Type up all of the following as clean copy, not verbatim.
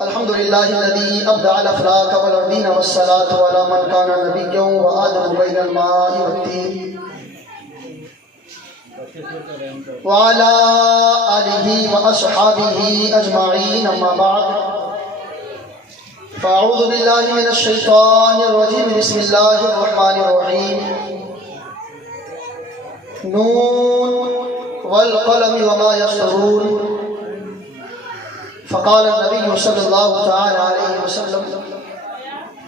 الحمد لله الذي أبدع الأخلاق والأرضين والصلاة على من كان نبيا وآدم بين الماء والطين وعلى آله وأصحابه أجمعين أما بعد فأعوذ بالله من الشيطان الرجيم بسم الله الرحمن الرحيم نون والقلم وما يسطرون فقال النبي صلى الله تعالى عليه وسلم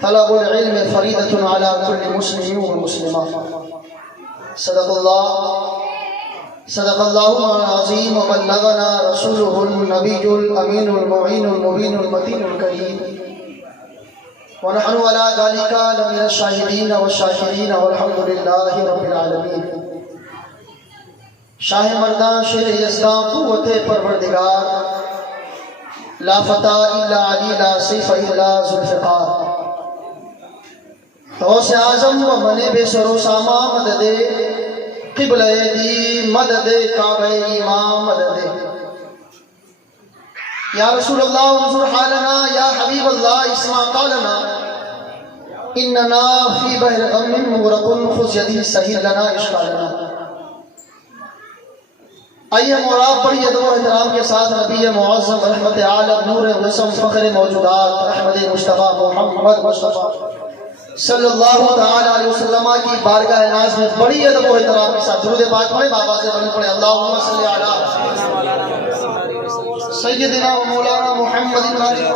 طلب العلم فريضة على كل مسلم ومسلمة صدق الله العظيم وبلغنا رسوله النبي الأمين المعين المبين المتين الكريم ونحن على ذلك لمن الشاهدين والشاكرين والحمد لله رب العالمين. شاہ مردان شیر یزداں قوت پروردگار لا فتح الا علی لا سیف الا ذوالفقار غوث اعظم و من بے سر و ساما مدد قبلہ دی مدد کعبہ امام مدد یا رسول اللہ انظر حالنا یا حبیب اللہ اسمع قالنا اننا فی بحر غم مغرق خذ یدی سہیل لنا اشکالنا. آئیے موراب بڑی ادب و احترام کے ساتھ نبی معظم رحمت عالم نور وسم فخر موجودات احمد مصطفیٰ محمد مصطفیٰ صلی اللہ تعالی علیہ وسلم کی بارگاہ ناز میں بڑی ادب و احترام کے ساتھ درود پاک پڑھیں. بابا سے پڑھیں اللہم صلی علی سیدنا و مولانا محمد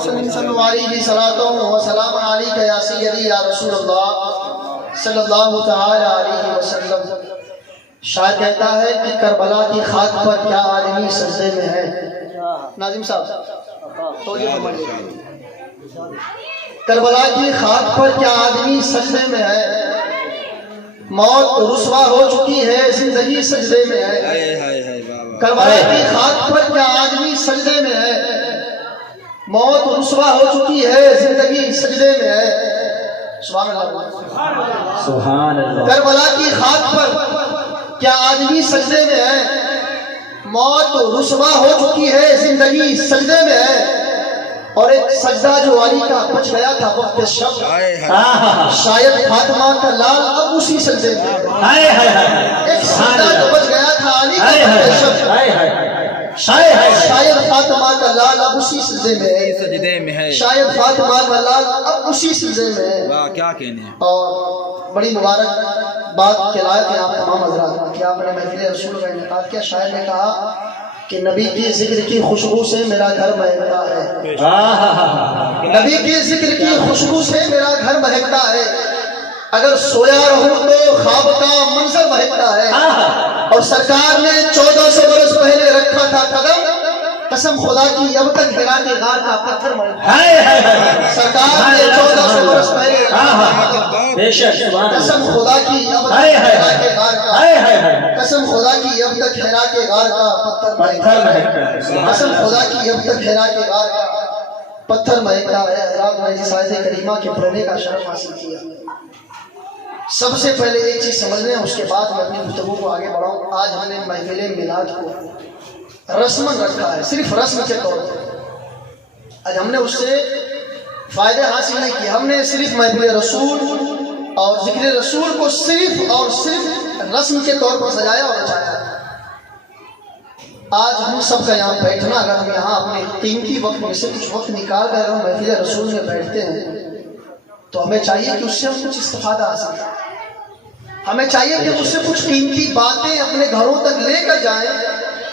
صلی اللہ علیہ صلاۃ و سلام علیک یا سیدی یا رسول اللہ صلی اللہ تعالی علیہ وسلم. شاعر کہتا ہے کہ کربلا کی خاک پر کیا آدمی سجدے میں ہے. ناظم صاحب توجہ فرمائیے. کربلا کی خاک پر کیا آدمی سجدے میں ہے, موت رسوا ہو چکی ہے زندگی سجدے میں ہے. کربلا کی خاک پر کیا آدمی سجدے میں ہے, موت رسوا ہو چکی ہے زندگی سجدے میں ہے. سبحان اللہ سبحان اللہ. کربلا کی خاک پر کیا آدمی سجدے میں ہے, موت رسوا ہو چکی ہے زندگی سجدے میں ہے. اور ایک سجدہ جو علی کا بچ گیا تھا وقت شب, شاید فاطمہ کا لال اب اسی سجدے میں ہے. ایک سجدہ جو بچ گیا تھا علی کا وقت شب, شاید فاطمہ کا لال اب اسی سجدے میں ہے. شاید فاطمہ کا لال اب اسی سجدے میں ہے. کیا کہنے. اور بڑی مبارک بات کے لائق ہے آپ تمام حضرات کہ آپ نے محفل رسول کا انعقاد کیا. شاعر نے کہا کہ نبی کی ذکر کی خوشبو سے میرا گھر مہکتا ہے. نبی کی ذکر کی خوشبو سے میرا گھر مہکتا ہے. اگر سویا رہوں تو خواب کا منظر مہکتا ہے. اور سرکار نے 1400 برس پہلے رکھا تھا قدم, قسم خدا کی اب تک ہرا کے غار کا پتھر مہکتا ہے. سرکار نے 1400 برس پہلے رکھا تھا قسم خدا کی اب تک ہرا کے غار کا, قسم خدا کی اب تک ہرا کے غار کا پتھر مہکتا ہے. قسم خدا کی اب تک ہرا کے غار کا پتھر مہکتا ہے. حضرات میں اس آیت کریمہ کے پڑھنے کا شرف حاصل کیا. سب سے پہلے ایک چیز سمجھ لیں, اس کے بعد میں اپنی گفتگو کو آگے بڑھاؤں. آج ہم نے محفل میلاد کو رسمن رکھا ہے, صرف رسم کے طور پر. آج ہم نے اس سے فائدے حاصل نہیں کیے. ہم نے صرف محفل رسول اور ذکر رسول کو صرف اور صرف رسم کے طور پر سجایا اور رچایا. آج ہم سب کا یہاں بیٹھنا, اگر ہم یہاں اپنے قیمتی وقت میں سے کچھ وقت نکال کر ہم محفل رسول میں بیٹھتے ہیں تو ہمیں چاہیے کہ اس سے ہم کچھ استفادہ حاصل کریں. ہمیں چاہیے کہ اس سے کچھ قیمتی باتیں اپنے گھروں تک لے کر جائیں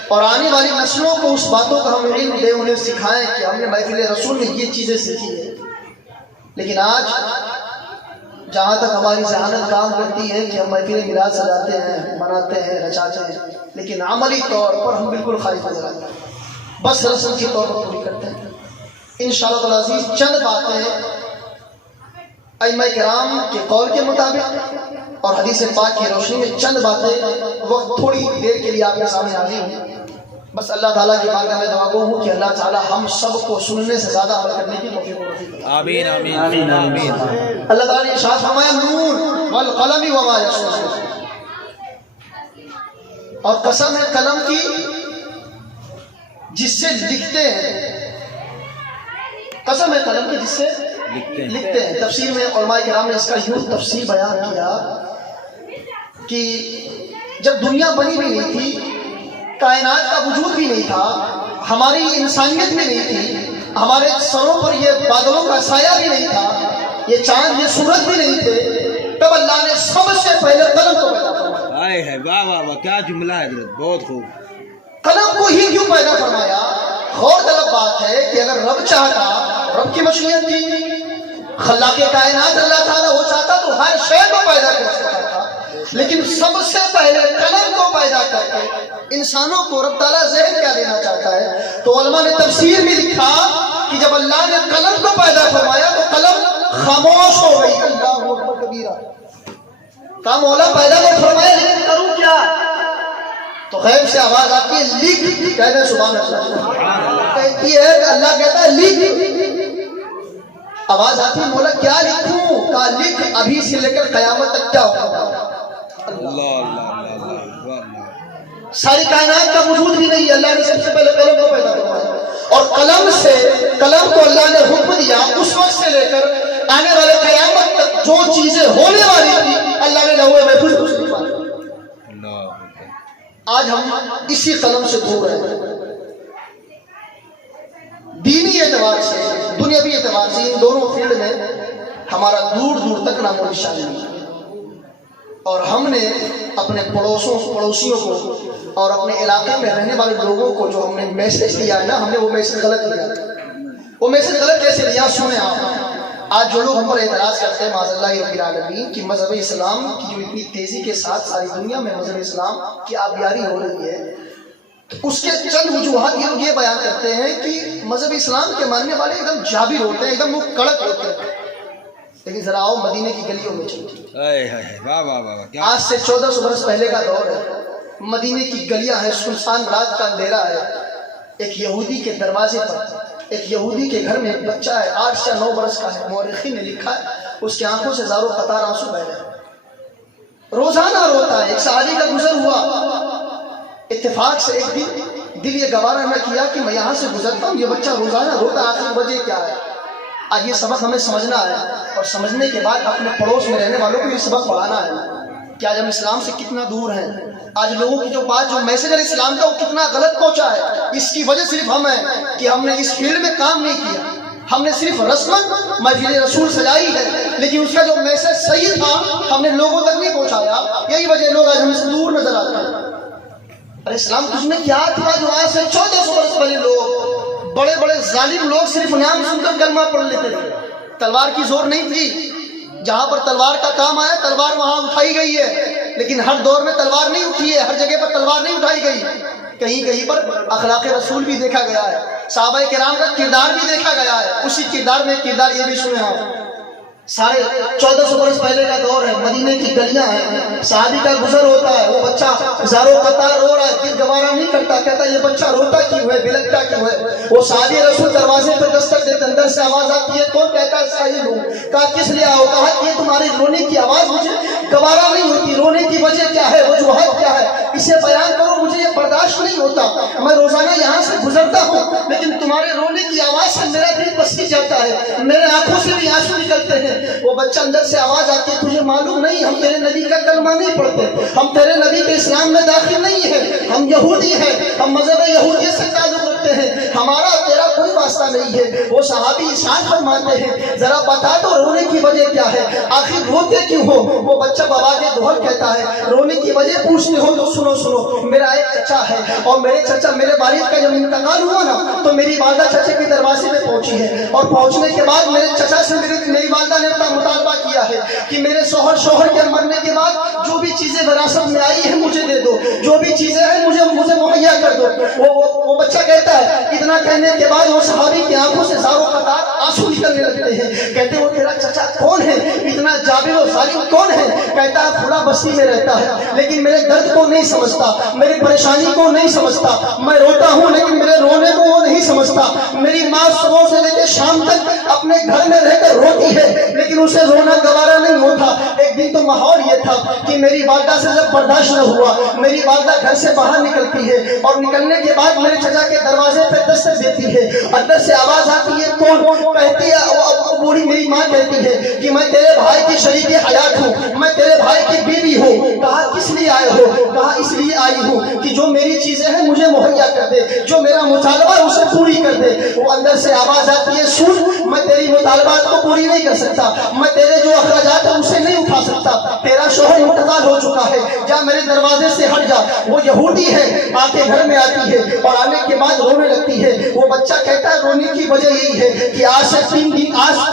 اور آنے والی نسلوں کو اس باتوں کا ہم علم دیں, انہیں سکھائیں کہ ہم نے محفل رسول میں یہ چیزیں سیکھی ہیں. لیکن آج جہاں تک ہماری ذہانت کام کرتی ہے کہ ہم محفل میلاد سجاتے ہیں, مناتے ہیں, رچاتے ہیں, لیکن عملی طور پر ہم بالکل خارج نظر آتے ہیں, بس رسم کے طور پر پوری کرتے ہیں. انشاءاللہ العزیز چند باتیں ائمہ کرام کے قول کے مطابق اور حدیث پاک کی روشنی میں چند باتیں وقت تھوڑی دیر کے لیے آپ کے سامنے حاضر ہوں. بس اللہ تعالیٰ کی بارگاہ میں دعا گو ہوں کہ اللہ تعالیٰ ہم سب کو سننے سے زیادہ عمل کرنے کی توفیق عطا. آمین آمین آمین. اللہ تعالیٰ نے ارشاد فرمایا نون والقلم وما یسطرون. اور قسم ہے قلم کی جس سے لکھتے ہیں، قسم ہے قلم کی جس سے لکھتے ہیں۔ تفسیر میں علماء کرام نے اس کا یوں تفسیر بیان کیا کہ جب دنیا بنی بھی نہیں تھی، کائنات کا وجود بھی نہیں تھا، ہماری انسانیت بھی نہیں تھی، ہمارے سروں پر یہ بادلوں کا سایہ بھی نہیں تھا، یہ چاند یہ سورج بھی نہیں تھے، تب اللہ نے سب سے پہلے قلم کو پیدا فرمایا۔ واہ واہ واہ، کیا جملہ ہے حضرت، بہت خوب۔ قلم کو ہی کیوں پیدا فرمایا؟ غور طلب بات ہے کہ اگر رب چاہتا، رب کی مشیت تھی، خلاق کائنات اللہ تعالیٰ وہ چاہتا تو ہر شے کو پیدا کر سکتا تھا، لیکن سب سے پہلے قلم کو پیدا کر کے انسانوں کو رب تعالیٰ ذہن کیا دینا چاہتا ہے؟ تو علماء نے تفسیر میں لکھا کہ جب اللہ نے قلم کو پیدا فرمایا تو قلم خاموش ہو گئی۔ اللہ اکبر کبیرہ، کہا مولا پیدا تو فرمایا لیکن کروں کیا؟ تو غیب سے آواز آتی ہے لکھ، کہتے ہیں سبحان اللہ، کہتی ہے کہ اللہ کہتا ہے لکھ، آواز آتی ہے مولا کیا لکھوں؟ کہا لکھ ابھی سے لے کر قیامت تک کیا ہوگا۔ ساری کائنات کا وجود بھی نہیں، اللہ نے سب سے پہلے قلم کو پیدا کروایا، اور قلم کو اللہ نے حکم دیا اس وقت سے لے کر آنے والے قیامت تک جو چیزیں ہونے والی تھی اللہ نے لوح محفوظ میں لکھا۔ آج ہم اسی قلم سے دور ہیں، دینی اعتبار سے دنیاوی اعتبار سے ان دونوں فیلڈ میں ہمارا دور دور تک نام و نشان نہیں، اور ہم نے اپنے پڑوسیوں کو اور اپنے علاقے میں رہنے والے لوگوں کو جو ہم نے میسج دیا ہے نا، ہم نے وہ میسج غلط دیا۔ وہ میسج غلط کیسے دیا؟ سنیں آپ۔ آج جو لوگ ہم پر اعتراض کرتے ہیں معاذ اللہ رب العالمین کہ مذہب اسلام کی جو اتنی تیزی کے ساتھ ساری دنیا میں مذہب اسلام کی آبیاری ہو رہی ہے، اس کے چند وجوہات یہ لوگ یہ بیان کرتے ہیں کہ مذہب اسلام کے ماننے والے ایک دم جابر ہوتے ہیں، ایک دم وہ کڑک ہوتے ہیں، لیکن ذرا آؤ مدینے کی گلیوں میں چلتے، آج سے 1400 برس پہلے کا دور ہے، مدینے کی گلیاں ہیں، سنسان رات کا اندھیرا ہے، ایک یہودی کے دروازے پر ایک یہودی کے گھر میں ایک بچہ ہے، 8 یا 9 برس کا ہے، مورخین نے لکھا ہے اس کی آنکھوں سے زاروں قطار آنسو بہ رہے ہیں، روزانہ روتا ہے۔ ایک صحابی کا گزر ہوا، اتفاق سے ایک دن دل یہ گوارا نہ کیا کہ میں یہاں سے گزرتا ہوں، یہ بچہ روزانہ روتا ہے، آخر وجہ کیا ہے؟ آج یہ سبق ہمیں سمجھنا ہے، اور سمجھنے کے بعد اپنے پڑوس میں رہنے والوں کو یہ سبق پڑھانا ہے کہ آج ہم اسلام سے کتنا دور ہیں، آج لوگوں کی جو بات جو میسج ہے اسلام کا وہ کتنا غلط پہنچا ہے۔ اس کی وجہ صرف ہم ہیں کہ ہم نے اس فیلڈ میں کام نہیں کیا، ہم نے صرف رسمن محفل رسول سجائی ہے، لیکن اس کا جو میسج صحیح تھا ہم نے لوگوں تک نہیں پہنچایا، یہی وجہ لوگ آج ہم سے دور نظر آتے ہیں۔ ارے اسلام تجھ میں کیا تھا جو آج سے 1400 برس پہلے لوگ بڑے بڑے ظالم لوگ صرف نام سن کر کلمہ پڑھ لیتے تھے؟ تلوار کی زور نہیں تھی، جہاں پر تلوار کا کام آیا تلوار وہاں اٹھائی گئی ہے، لیکن ہر دور میں تلوار نہیں اٹھی ہے، ہر جگہ پر تلوار نہیں اٹھائی گئی، کہیں کہیں پر اخلاق رسول بھی دیکھا گیا ہے، صحابہ کرام کا کردار بھی دیکھا گیا ہے۔ اسی کردار میں کردار یہ بھی سنے ہوں، سارے 1400 برس پہلے کا دور ہے، مدینے کی گلیاں ہیں، صحابی کا گزر ہوتا ہے، وہ بچہ زاروں قطار رو رہا ہے، دل گوارا نہیں کرتا، کہتا یہ بچہ روتا کیوں ہے، بلکتا کیوں ہے؟ وہ صحابی رسول دروازے پہ دستک دیتے، اندر سے آواز آتی ہے، کون کہتا ہے صاحب ہوں؟ کہا کس لیے آؤ؟ کہا کہ یہ تمہاری رونے کی آواز مجھے گوارا نہیں ہوتی، رونے کی وجہ کیا ہے، وجوہات کیا ہے، اسے بیان کرو، مجھے یہ برداشت نہیں ہوتا، میں روزانہ یہاں سے گزرتا ہوں لیکن تمہارے رونے کی آواز سے میرا دل پستی جاتا ہے، میرے آنکھوں سے بھی آنسو نکلتے ہیں۔ وہ بچہ اندر سے آواز آتی ہے، تجھے معلوم نہیں ہم تیرے نبی کا کلمہ نہیں پڑھتے، ہم تیرے نبی کے اسلام میں داخل نہیں ہیں، ہم یہودی ہیں، ہم مذہب یہودیت سے تعلق رکھتے ہیں، ہمارا تیرا کوئی واسطہ نہیں ہے۔ وہ صحابی ارشاد فرماتے ہیں ذرا بتا دو رونے کی وجہ کیا ہے، آخر روتے کیوں ہو؟ وہ بچہ بابا کے دوہر کہتا ہے رونے کی وجہ پوچھتے ہو تو سنو، میرا ایک چچا ہے اور میرے والد کا جب انتقال ہوا نا تو میری والدہ چچے کے دروازے پہ پہنچی ہے، اور پہنچنے کے بعد میرے چچا سے میری والدہ نے اپنا مطالبہ کیا ہے کہ میرے شوہر کے مرنے کے بعد جو بھی چیزیں وراثت میں آئی ہیں مجھے دے دو، جو بھی چیزیں ہیں مجھے مہیا کر دو۔ وہ بچہ کہتا ہے، اتنا کہنے کے بعد وہ صحابی کی آنکھوں سے زاروں قطار آنسو نکلنے لگتے ہیں. کہتے وہ تیرا چچا کون ہے، اتنا جابر و ظالم کون ہے؟ کہتا ہے فلاں بستی میں رہتا ہے، لیکن میرے درد کو نہیں سمجھتا، میری پریشانی کو نہیں سمجھتا. میں روتا ہوں لیکن میرے رونے کو وہ نہیں سمجھتا. میری ماں صبح سے لے کے شام تک اپنے گھر میں رہ کر روتی ہے لیکن اسے رونا گوارا نہیں ہوتا. ایک دن تو ماحول یہ تھا کہ میری والدہ سے جب برداشت نہ ہوا، میری والدہ گھر سے باہر نکلتی ہے اور نکلنے کے بعد میرے چچا کے دروازے پہ دستک دیتی ہے. اندر سے آواز آتی ہے، کون؟ کہتی ہے، بوڑھی میری ماں کہتی ہے کہ میں تیرے بھائی کی شریک حیات ہوں، میں تیرے بھائی کی بیوی ہوں. کہا کس لیے آئے ہو؟ کہا اس لیے آئی ہوں کہ جو میری چیزیں ہیں مجھے مہیا کر دے، جو میرا مطالبہ ہے اسے پوری کر دے. وہ اندر سے آواز آتی ہے، سن، میں تیری مطالبات کو پوری نہیں کر سکتا، میں تیرے جو اخراجات ہیں اسے نہیں اٹھا سکتا. تیرا شوہر انتقال ہو چکا ہے، جا میرے دروازے سے ہٹ جا. وہ یہودی ہے، آ کے گھر میں آتی ہے اور آنے کے بعد رونے لگتی ہے. وہ بچہ کہتا ہے رونے کی وجہ یہی ہے کہ آج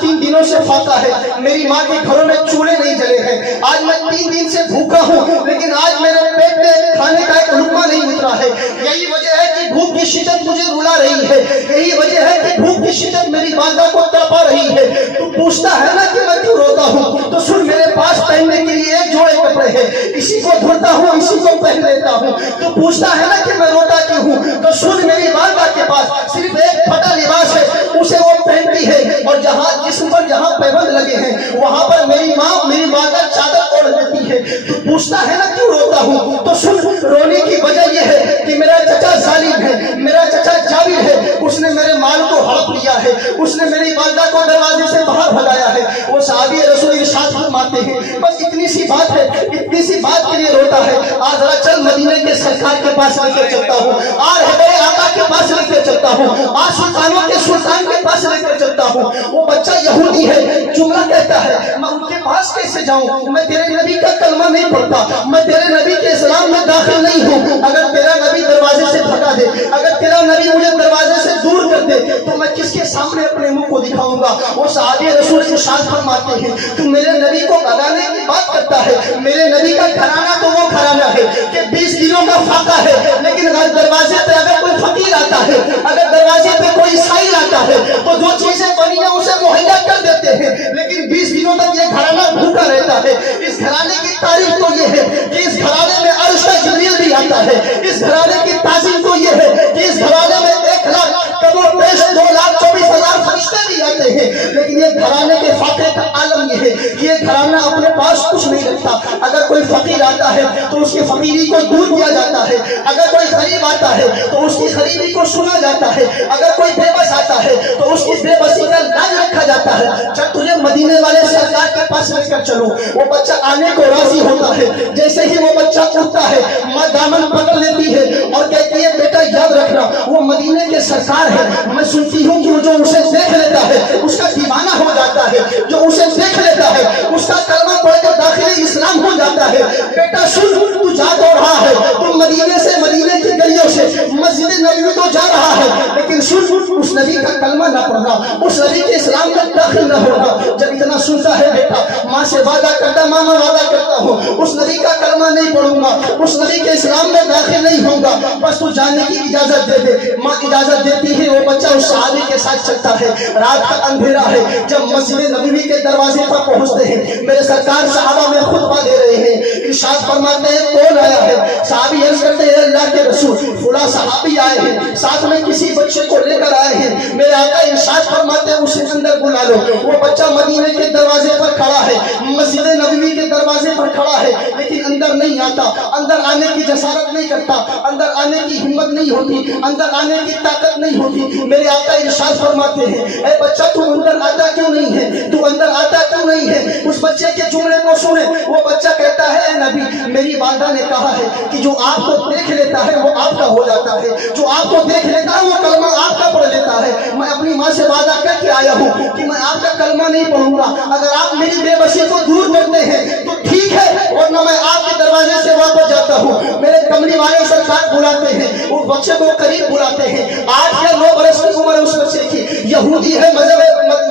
3 دنوں سے فاقہ ہے، میری ماں کے گھروں میں چولہے نہیں جلے ہیں. آج میں 3 دن سے بھوکا ہوں لیکن آج میرے پیٹ میں کھانے کا ایک لقمہ نہیں اترا ہے. یہی وجہ ہے کہ بھوک کی شدت مجھے رلا رہی ہے، یہی وجہ ہے کہ بھوک کی شدت میری والدہ کو تڑپا رہی ہے. تو پوچھتا ہے نا کہ میں کیوں روتا ہوں، تو سن، میرے پاس پہننے کے لیے ایک جوڑے کپڑے ہیں، اسی کو دھوتا ہوں اسی کو پہن لیتا ہوں. تو پوچھتا ہے نا کہ میں روتا کیوں ہوں، تو سن، میری والدہ کے پاس صرف ایک پھٹا لباس ہے، اسے وہ پہنتی ہے اور جہاں جسم پر جہاں پیبند لگے ہیں وہاں پر میری ماں میری والدہ چادر اوڑھ دیتی ہے. تو پوچھتا ہے نا کیوں روتا ہوں، تو سن، رونے کی وجہ یہ ہے کہ میرا چچا ظالم ہے، میرا چچا جابر ہے، اس نے میرے مال کو ہڑپ لیا ہے، اس نے میری والدہ کو دروازے سے باہر بھگایا ہے. وہ صحابی رسول ارشاد فرماتے ہیں، بس اتنی سی بات ہے، اتنی سی بات کے لیے روتا ہے. آج ذرا چل مدینے کے سرکار کے پاس لے کر چلتا ہوں، آج حضرت آقا کے پاس لے کر چلتا ہوں، آج سلطانوں کے سلطان کے پاس لے کر چلتا ہوں. وہ بچہ یہودی ہے، جملہ کہتا ہے، میں ان کے پاس کیسے جاؤں؟ میں تیرے نبی کا کلمہ نہیں پڑھتا، میں تیرے نبی کے اسلام میں داخل نہیں ہوں. اگر تیرا نبی دروازے سے بھگا دے، اگر تیرا نبی مجھے دروازے سے دور کر دے تو میں کس کے سامنے اپنے منہ کو دکھاؤں گا؟ وہ صحابی رسول ارشاد فرماتے ہیں، تو میرے نبی کو بھگانے کی بات کرتا ہے. میرے نبی کا گھرانہ تو وہ گھرانہ ہے کہ 20 دنوں کا فاقہ ہے، لیکن دروازے پہ اگر کوئی فقیر آتا ہے، اگر دروازے پہ کوئی عیسائی آتا ہے تو جو چیزیں بنی ہیں اسے مہیا کر دیتے ہیں، لیکن 20 دنوں تک یہ گھرانہ بھوکا رہتا ہے. اس گھرانے کی تعریف تو یہ ہے کہ اس گھرانے میں عرش کا جبریل بھی آتا ہے. اس گھرانے کی تعظیم تو یہ ہے کہ اس گھرانے میں 1,24,000 فرشتے بھی آتے ہیں. لیکن یہ گھرانے کے فاقے کا عالم یہ ہے کہ یہ گھرانہ اپنے پاس کچھ نہیں رکھتا. اگر کوئی فقیر آتا ہے تو اس کی فقیری کو دور کیا جاتا ہے، اگر کوئی غریب آتا ہے تو اس کی غریبی کو سنا جاتا ہے، اگر کوئی بے بس آتا ہے تو اس کی بے بسی کا لاج رکھا جاتا ہے. جب تجھے مدینے والے سرکار کے پاس لے کر چلو. وہ بچہ آنے کو راضی ہوتا ہے. جیسے ہی وہ بچہ اٹھتا ہے ماں دامن پکڑ لیتی ہے اور کہتی ہے، بیٹا یاد رکھنا وہ مدینے کے سرکار ہے. میں سنتی ہوں کہ جو اسے دیکھ لیتا ہے اس کا دیوانہ ہو جاتا ہے، جو اسے دیکھ لیتا ہے اس کا کلمہ پڑھ کر داخل اسلام ہو جاتا ہے. بیٹا سن، تو جا تو رہا ہے، تو مدینے سے، مدینے کی گلیوں سے مسجد نبوی تو جا رہا ہے، لیکن سن، اس نبی کا کلمہ نہ پڑھنا، اس نبی کے اسلام میں داخل نہ ہونا. جب اتنا سنتا ہے بیٹا ماں سے وعدہ کرتا، ماں میں وعدہ کرتا ہوں اس نبی کا کلمہ نہیں پڑھوں گا، اس نبی کے اسلام میں داخل نہیں ہوں گا، بس تو جانے کی اجازت دے دے. ماں اجازت دیتی ہے. وہ بچہ اس صحابی کے ساتھ چلتا ہے. رات کا اندھیرا ہے. جب مسجد نبوی کے دروازے پر پہنچتے ہیں، میرے سرکار صحابہ میں خطبہ دے رہے ہیں. ارشاد فرماتے ہیں، کون آیا ہے؟ صحابی عرض کرتے ہیں، اللہ کے رسول فلاں صحابی آئے ہیں، ساتھ میں کسی بچے کو لے کر آئے ہیں. میرے آقا ارشاد فرماتے ہیں، اسے اندر بلا لو. وہ بچہ مدینے کے دروازے پر کھڑا ہے، مسجد نبوی کے دروازے پر کھڑا ہے، لیکن اندر نہیں آتا، اندر آنے کی جسارت نہیں کرتا، اندر آنے کی ہمت نہیں ہوتی، اندر آنے کی طاقت نہیں ہوتی. میرے آقا ارشاد فرماتے ہیں، اے بچہ تو اندر آتا کیوں نہیں ہے؟ تو اندر آتا کیوں نہیں ہے؟ اس بچے کے جملے کو سنیں. وہ بچہ کہتا ہے، اے نبی، میری والدہ نے کہا ہے کہ جو آپ کو دیکھ لیتا ہے وہ آپ کا ہو جاتا ہے، جو آپ کو دیکھ لیتا ہے وہ کلمہ آپ کا پڑھ لیتا ہے. میں اپنی ماں سے وعدہ کر کے آیا ہوں کہ میں آپ کا کلمہ نہیں پڑھوں گا. اگر آپ میری بے بسی کو دور کرتے ہیں تو ٹھیک ہے، ورنہ میں آپ کے دروازے سے واپس جاتا ہوں. میرے کملی والے سرکار بلاتے ہیں، اس بچے کو قریب بلاتے ہیں. 8 یا 9 برس کی عمر ہے اس بچے کی. یہودی ہے،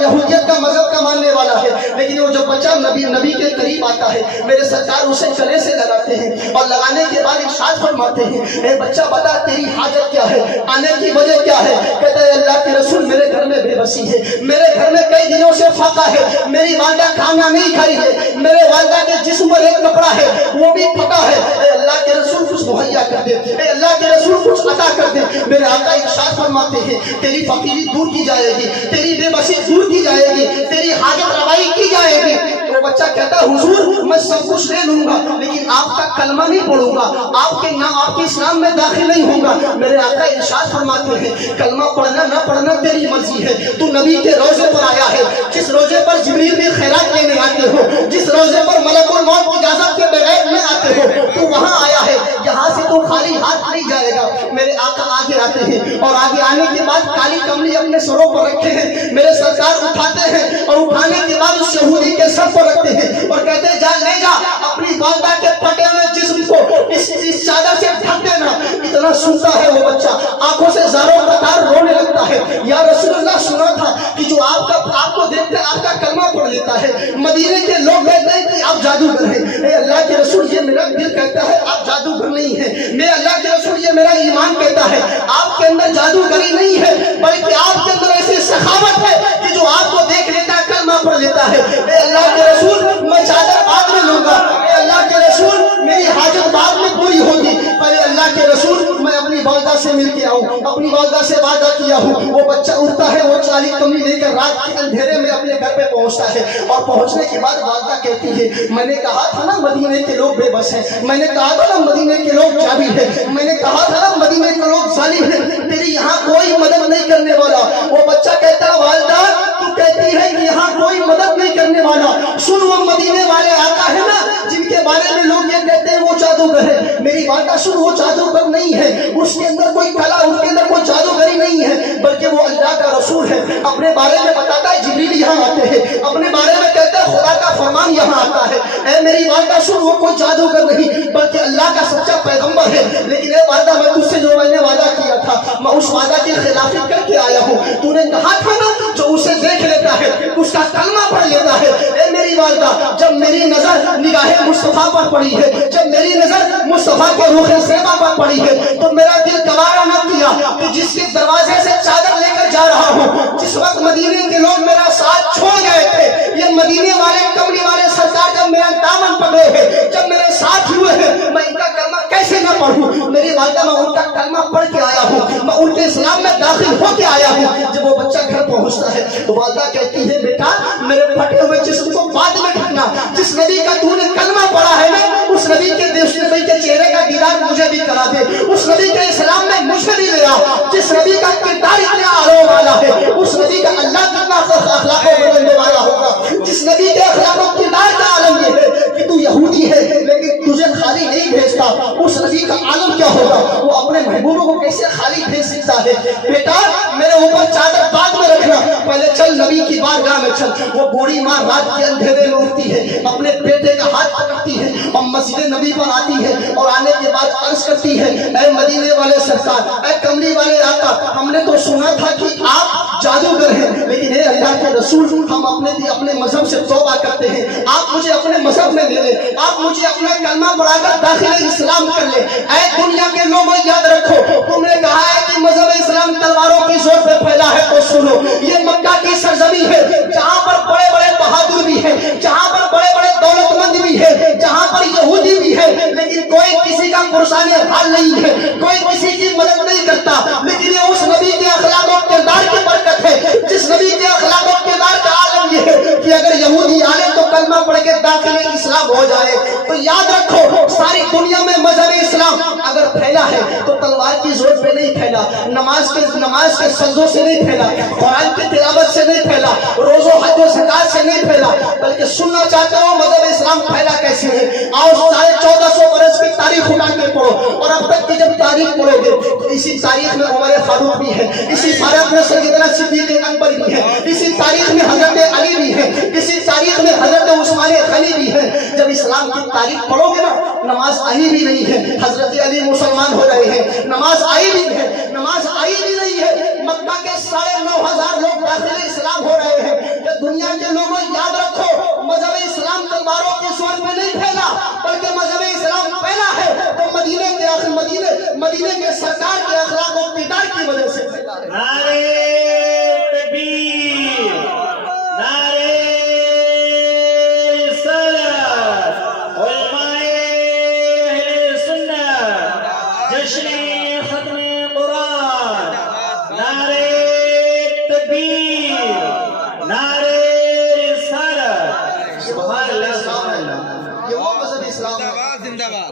یہودیت کا مذہب کا ماننے والا ہے، لیکن وہ جو بچہ نبی کے قریب آتا ہے، میرے سرکار اسے گلے سے لگاتے ہیں اور لگانے کے بعد ارشاد فرماتے ہیں اے بچہ بتا تیری حاجت کیا ہے, آنے کی وجہ کیا ہے؟ کہتا ہے اللہ کے رسول میرے گھر میں بے بسی ہے, میرے گھر میں کئی دنوں سے فاقہ ہے, میری والدہ کھانا نہیں کھائی ہے, میرے والدہ کے جسم پر ایک کپڑا ہے وہ بھی پھٹا ہے, اے اللہ کے رسول کچھ مہیا کر دے, اے اللہ کے رسول کچھ عطا کر دے. میرے آقا ارشاد فرماتے ہیں تیری فقیری دور کی جائے گی, تیری بے بسی دور کی جائے گی, تیری حاجت روائی کی جائے گی. تو بچہ کہتا ہے حضور میں سب کچھ لے لوں گا لیکن آپ کا کلمہ نہیں پڑھوں گا, آپ کے نام آپ کے اسلام میں داخل نہیں ہوں گا. میرے آقا ارشاد فرماتے ہیں کلمہ پڑھنا نہ پڑھنا تیری مرضی ہے, تو نبی کے روزے پر آیا ہے, جس روزے پر جبریل بھی خیرات لینے آتے ہو, جس روزے پر ملک الموت کی اجازت کے بغیر میں آتے ہو, تو وہاں آیا ہے, یہاں سے تو خالی ہاتھ نہیں جائے گا. میرے آقا آگے آتے ہیں اور آگے آنے کے بعد کالی کملی اپنے سروں پر رکھتے ہیں, میرے سرکار اٹھاتے ہیں اور اٹھانے کے بعد اس یہودی کے سر پر رکھتے ہیں اور کہتے ہیں جا لے جا اپنی والدہ کے پھٹے ہوئے جسم کو اس چادر سے ڈھک دینا. اتنا سنتا ہے وہ بچہ, آنکھوں سے زاروں قطار رونے لگتا ہے. یا رسول اللہ سنا تھا کہ جو آپ کو دیکھتے ہیں آپ کا کلمہ پڑھ لیتا ہے, مدینے کے لوگ کہتے ہیں کہ آپ جادوگر ہیں. اے اللہ کے رسول یہ میرا دل کہتا ہے آپ جادوگر نہیں ہیں, میں اللہ کے رسول یہ میرا ایمان کہتا ہے آپ کے اندر جادوگری نہیں ہے بلکہ آپ کے اندر ایسی سخاوت ہے کہ جو آپ کو دیکھ لیتا ہے کلمہ پڑھ لیتا ہے. اے اللہ کے رسول میں چادر بعد میں لوں گا, اے اللہ کے رسول میری حاجت بعد میں پوری ہوگی, پہلے اللہ کے رسول میں اپنی والدہ سے مل کے آؤں, اپنی والدہ سے وعدہ کیا ہوں. وہ بچہ اٹھتا ہے, وہ چالی کملی لے کر رات کے اندھیرے میں اپنے گھر پہ پہنچتا ہے اور پہنچنے کے بعد والدہ کہتی ہے میں نے کہا تھا نا مدینے کے لوگ بے بس ہیں, میں نے کہا تھا نا مدینے کے لوگ جابر ہیں, میں نے کہا تھا نا مدینے کے لوگ ظالم ہیں, تیری یہاں کوئی مدد نہیں کرنے والا. وہ بچہ کہتا ہے والدہ تو کہتی ہے کہ یہاں کوئی مدد نہیں کرنے والا, سن وہ مدینے والے آقا ہے نا جن کے بارے میں لوگ یہ کہتے ہیں وہ جادوگر ہے, میری والدہ سن وہ جادوگر نہیں ہے, اس کے اندر کوئی کلا, اس کے اندر کوئی جادوگری نہیں ہے بلکہ وہ اللہ کا رسول ہے. اپنے بارے میں بتاتا ہے جبریل یہاں آتے ہیں, اپنے بارے میں کہتا ہے خدا کا فرمان یہاں آتا ہے. اے میری والدہ سن وہ کوئی جادوگر نہیں بلکہ اللہ کا سچا پیغمبر ہے. لیکن اے والدہ میں تجھ سے جو میں نے وعدہ کیا تھا میں اس وعدہ کی خلافی کر کے آیا ہوں. تو نے کہا تھا نا جو اسے دیکھ لیتا ہے اس کا کلمہ پڑھ لیتا ہے. اے میری والدہ جب میری نظر نگاہ مصطفیٰ پر پڑی ہے, جب میری نظر مصطفیٰ کے روح سیما پر پڑی ہے تو میرا دل گوارا نہ کیا کہ جس کے دروازے سے چادر لے کر جا رہا ہوں, جس وقت مدینے کے لوگ میرا ساتھ چھوڑ گئے تھے, یہ مدینے والے کملی والے سرکار جب میرا دامن پکڑے ہیں, جب میرے ساتھ ہوئے ہیں, میں ان کا کلمہ کیسے نہ پڑھوں. میری والدہ میں ان کا کلمہ پڑھ کے آیا ہوں, میں ان کے اسلام میں داخل ہو کے آیا ہوں. جب وہ بچہ گھر پہنچتا ہے تو والدہ کہتی ہے بیٹا میرے پھٹے ہوئے جسم کو بعد میں ڈھکنا, جس نبی کا تو نے کلمہ پڑھا ہے نا اس نبی کے چہرے کا دیدار مجھے بھی کرا دے, اس نبی کے اسلام میں مجھے بھی لے آ, جس نبی کا کردار اتنا آلو والا ہے, اس نبی کا اللہ کتنا اخلاق بدلنے والا ہوگا, جس نبی کے اخلاق و کردار کا عالم یہ ہے کہ تو یہودی ہے لیکن تجھے خالی نہیں بھیجتا, اس نبی کا عالم کیا ہوگا, وہ اپنے محبوبوں کو کیسے خالی بھیج سکتا ہے. بیٹا میرے اوپر چادر بعد میں رکھنا, پہلے چل نبی کی بارگاہ میں چل. وہ بوڑھی ماں رات کے اندھیرے میں اٹھتی ہے, اپنے بیٹے کا ہاتھ پکڑتی ہے اور مسجد نبی پر آتی ہے اور آنے کے بعد عرض کرتی ہے اے مدینے والے سرکار, اے کملی والے آقا, ہم نے تو سنا تھا کہ آپ جادوگر ہیں لیکن اے اللہ کے رسول ہم اپنے مذہب سے توبہ کرتے ہیں, آپ مجھے اپنے مذہب میں لے لیں, آپ مجھے اپنا کلمہ پڑھا کر داخل اسلام کر لیں. اے دنیا کے لوگوں یاد رکھو تم نے کہا ہے کہ مذہب اسلام تلواروں کی زور پہ پھیلا ہے تو سنو, یہ مکہ کی سرزمین ہے جہاں پر بڑے بڑے بہادر بھی ہیں, جہاں پر بڑے بڑے دولت مند بھی ہیں, جہاں پر یہودی بھی ہے, لیکن کوئی کسی کا پرسان حال نہیں ہے, کوئی کسی کی مدد نہیں کرتا. لیکن یہ اس نبی کے اخلاق و کردار کی برکت ہے, جس نبی کے اخلاق و کردار کا عالم یہ ہے کہ اگر یہودی آنے تو کلمہ پڑھ کے داخل اسلام ہو جائے. تو یاد رکھو ساری دنیا میں مذہب اسلام اگر پھیلا ہے تو تلوار کی زور پہ نہیں پھیلا, نماز کے سجدوں سے نہیں پھیلا, قرآن کی تلاوت سے نہیں پھیلا, روز و حج و زکات سے نہیں پھیلا, بلکہ سننا چاہتا ہوں مذہب اسلام پھیلا کیسے ہے. آؤ 1450 برس کی تاریخ اٹھا کے پڑھو اور اب تک کی جب تاریخ پڑھو گے تو اسی تاریخ میں عمر فاروق بھی ہے, اسی تاریخ میں سیدنا صدیق اکبر بھی ہے, اسی تاریخ میں حضرت علی بھی ہے, اسی تاریخ میں حضرت عثمان غنی بھی ہے. جب اسلام کی تاریخ پڑھو گے نا نماز آئی بھی نہیں ہے, حضرت علی مسلمان ہو رہے ہیں, نماز آئی بھی ہے, نماز آئی بھی نہیں ہے, مکہ کے 9,500 لوگ داخل اسلام ہو رہے ہیں. کہ دنیا کے لوگوں یاد رکھو مذہب اسلام تلواروں کی زور میں نہیں پھیلا بلکہ مذہب اسلام پھیلا ہے تو مدینے کے سرکار کے اخلاق و اقتدار کی وجہ سے پھیلا ہے۔ نعرے تکبیر، نعرے رسالت، علماء اہل سنت، جشن ختم قرآن، نعرے تکبیر، نعرے رسالت، سبحان اللہ سبحان اللہ۔ یہ وہ مذہب اسلام ہے زندہ باد